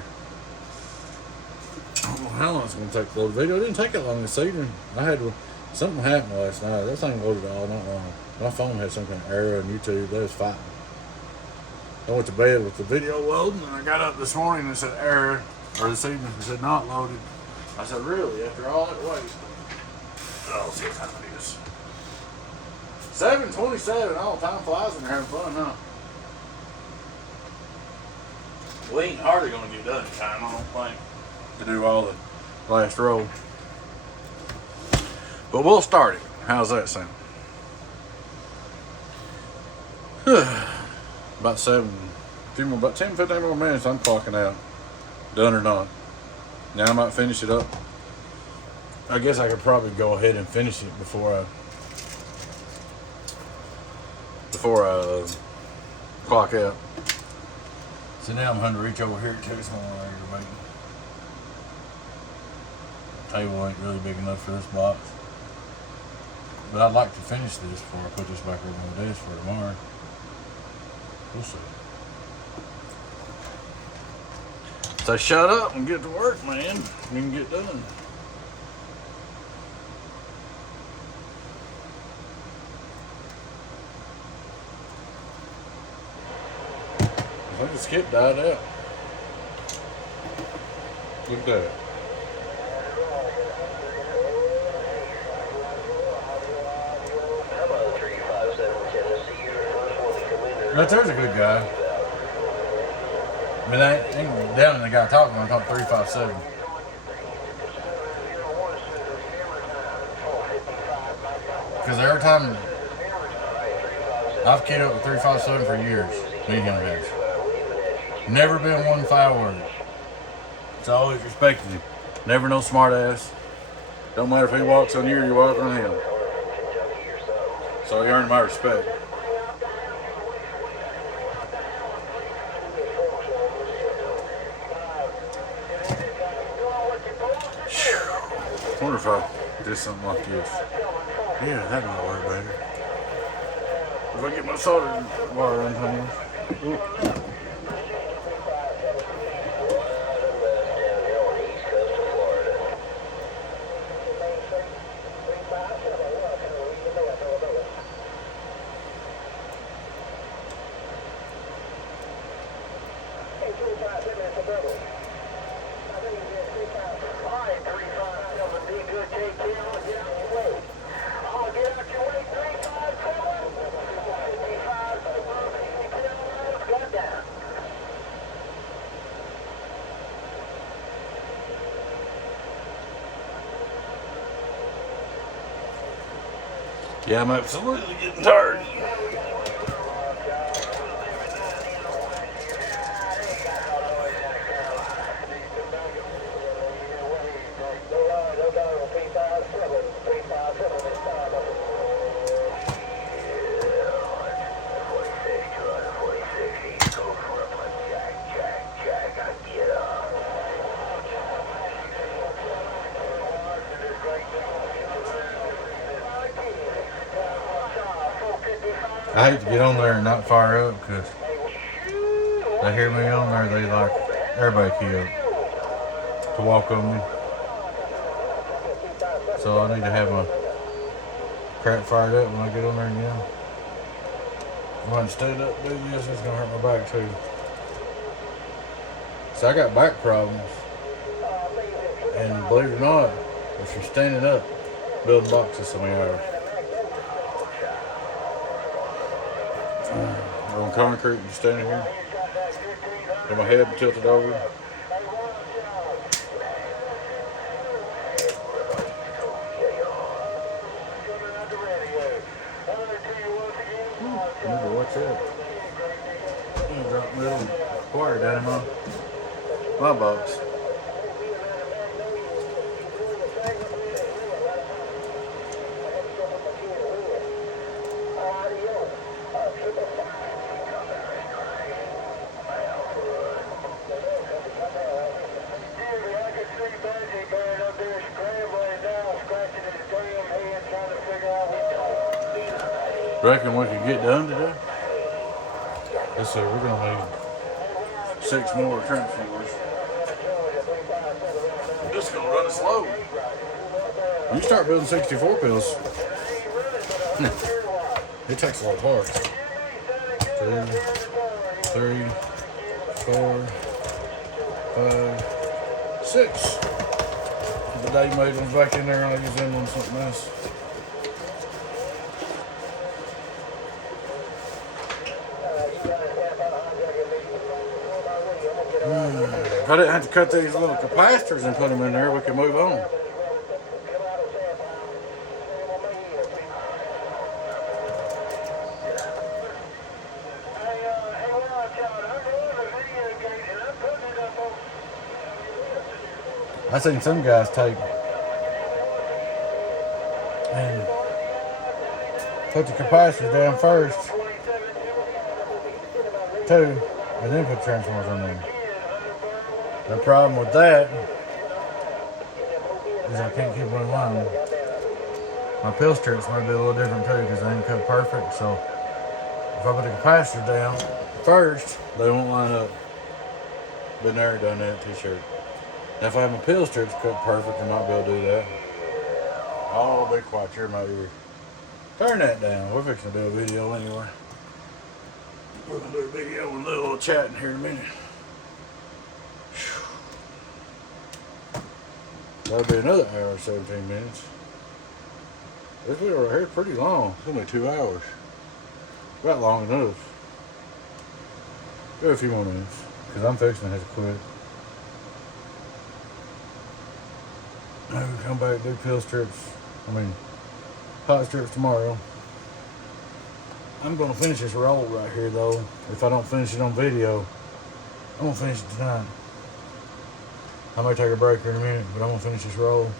I don't know how long it's going to take to load the video. It didn't take that long this evening. Something happened last night. That thing loaded all night long. My phone had some kind of error on YouTube. That was fighting. I went to bed with the video loading, and I got up this morning and it said error, or this evening it said not loaded. I said, really? After all that wait? Oh, let's see what time it is. 7:27. Oh, time flies when you're having fun, huh? We ain't hardly going to get done in time, I don't think, to do all the last roll. But we'll start it. How's that sound? About 10, 15 more minutes, I'm clocking out. Done or not. Now I might finish it up. I guess I could probably go ahead and finish it before I clock out. So now I'm going to reach over here to this one where you're waiting. The table ain't really big enough for this box. But I'd like to finish this before I put this back over on the desk for tomorrow. We'll see. So shut up and get to work, man. You can get done. I think the skip died out. Look at that. Right there's a good guy. I mean, I ain't down in the guy talking. I'm talking 357. Because every time I've keyed up with 357 for years, me and him has. Never been one foul word. It's always respected him. Never no smart ass. Don't matter if he walks on you or you walk on him. So he earned my respect. I wonder if I did something like this. Yeah, that might work better. If I get my solder wire unhung. Yeah, I'm absolutely getting tired. I hate to get on there and not fire up because they hear me on there, they like everybody key up to walk on me. So I need to have my crap fired up when I get on there again. If I stand up and do this, it's going to hurt my back too. So I got back problems. And believe it or not, if you're standing up, building boxes so many hours. On concrete, you're standing here. Got my head tilted over. Watch that. I'm gonna drop the little wire down in my box. Reckon we could get done today? Yes, sir. We're gonna need 6 more transformers. We're just gonna run it slow. When you start building 64 pills, it takes a lot of parts. 2, 3, 4, 5, 6. The day made ones back in there, I'll use them on something else. If I didn't have to cut these little capacitors and put them in there, we could move on. I seen some guys take and put the capacitors down first, too, and then put transformers on there. The problem with that is I can't keep one line. My pill strips might be a little different too because they ain't cut perfect. So if I put the capacitor down first, they won't line up. Been there, done that t-shirt. Now if I have my pill strips cut perfect, I might be able to do that. Oh, be quiet, you're in my ear. Turn that down. We're fixing to do a video anyway. We're gonna do a video and a little chatting here in a minute. That'll be another hour and 17 minutes. This video right here is pretty long. It's only 2 hours. About long enough. Do a few more minutes, because I'm fixing to have to quit. Maybe come back and do pill strips. Hot strips tomorrow. I'm gonna finish this roll right here though. If I don't finish it on video, I'm gonna finish it tonight. I may take a break here in a minute, but I'm gonna finish this roll.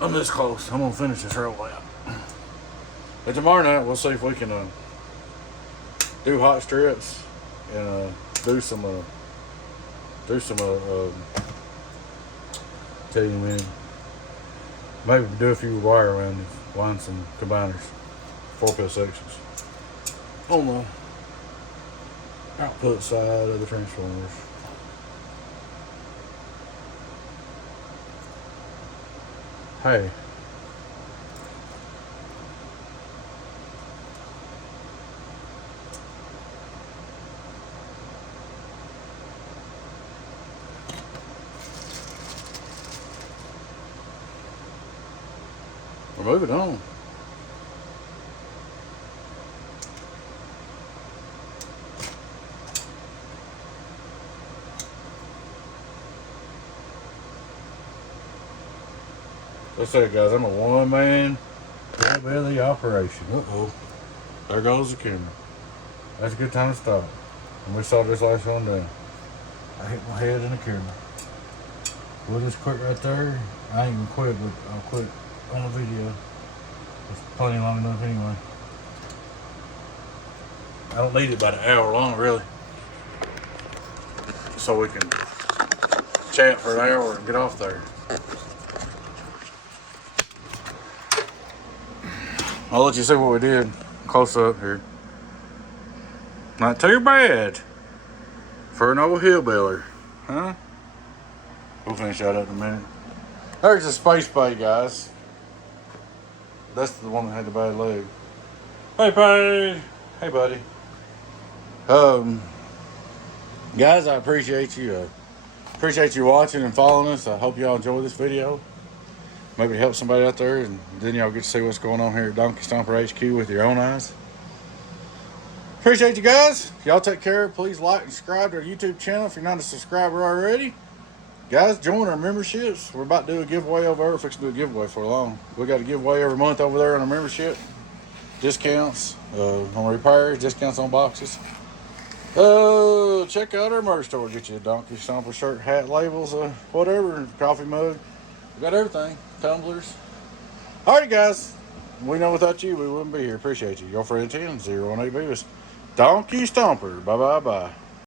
I'm this close. I'm gonna finish this roll out. But tomorrow night we'll see if we can do hot strips and do some tell you in a minute. Maybe do a few wire around it, wind some combiners, 4-pill sections on the output side of the transformers. Hey. We're moving on. Let's say, guys, I'm a one-man belly operation. Uh-oh. There goes the camera. That's a good time to stop. And we saw this last one down. I hit my head in the camera. We'll just quit right there. I ain't gonna quit, but I'll quit on the video. It's plenty long enough anyway. I don't need it about an hour long, really. So we can chat for an hour and get off there. I'll let you see what we did close up here. Not too bad for an old hillbilly, huh? We'll finish that up in a minute. There's the space bay, guys. That's the one that had the bad leg. Hey, buddy. Hey, buddy. Guys, I appreciate you. Appreciate you watching and following us. I hope y'all enjoy this video. Maybe help somebody out there, and then y'all get to see what's going on here at Donkey Stomper HQ with your own eyes. Appreciate you guys. Y'all take care. Please like and subscribe to our YouTube channel if you're not a subscriber already. Guys, join our memberships. We're about to do a giveaway over there. We're fixing to do a giveaway for long. We got a giveaway every month over there on our membership. Discounts on repairs, discounts on boxes. Check out our merch store. Get you a Donkey Stomper shirt, hat, labels, whatever, coffee mug. We got everything. Tumblers. Alright, guys. We know without you we wouldn't be here. Appreciate you. Your friend 10, 018 Beavis. Donkey Stomper. Bye-bye-bye.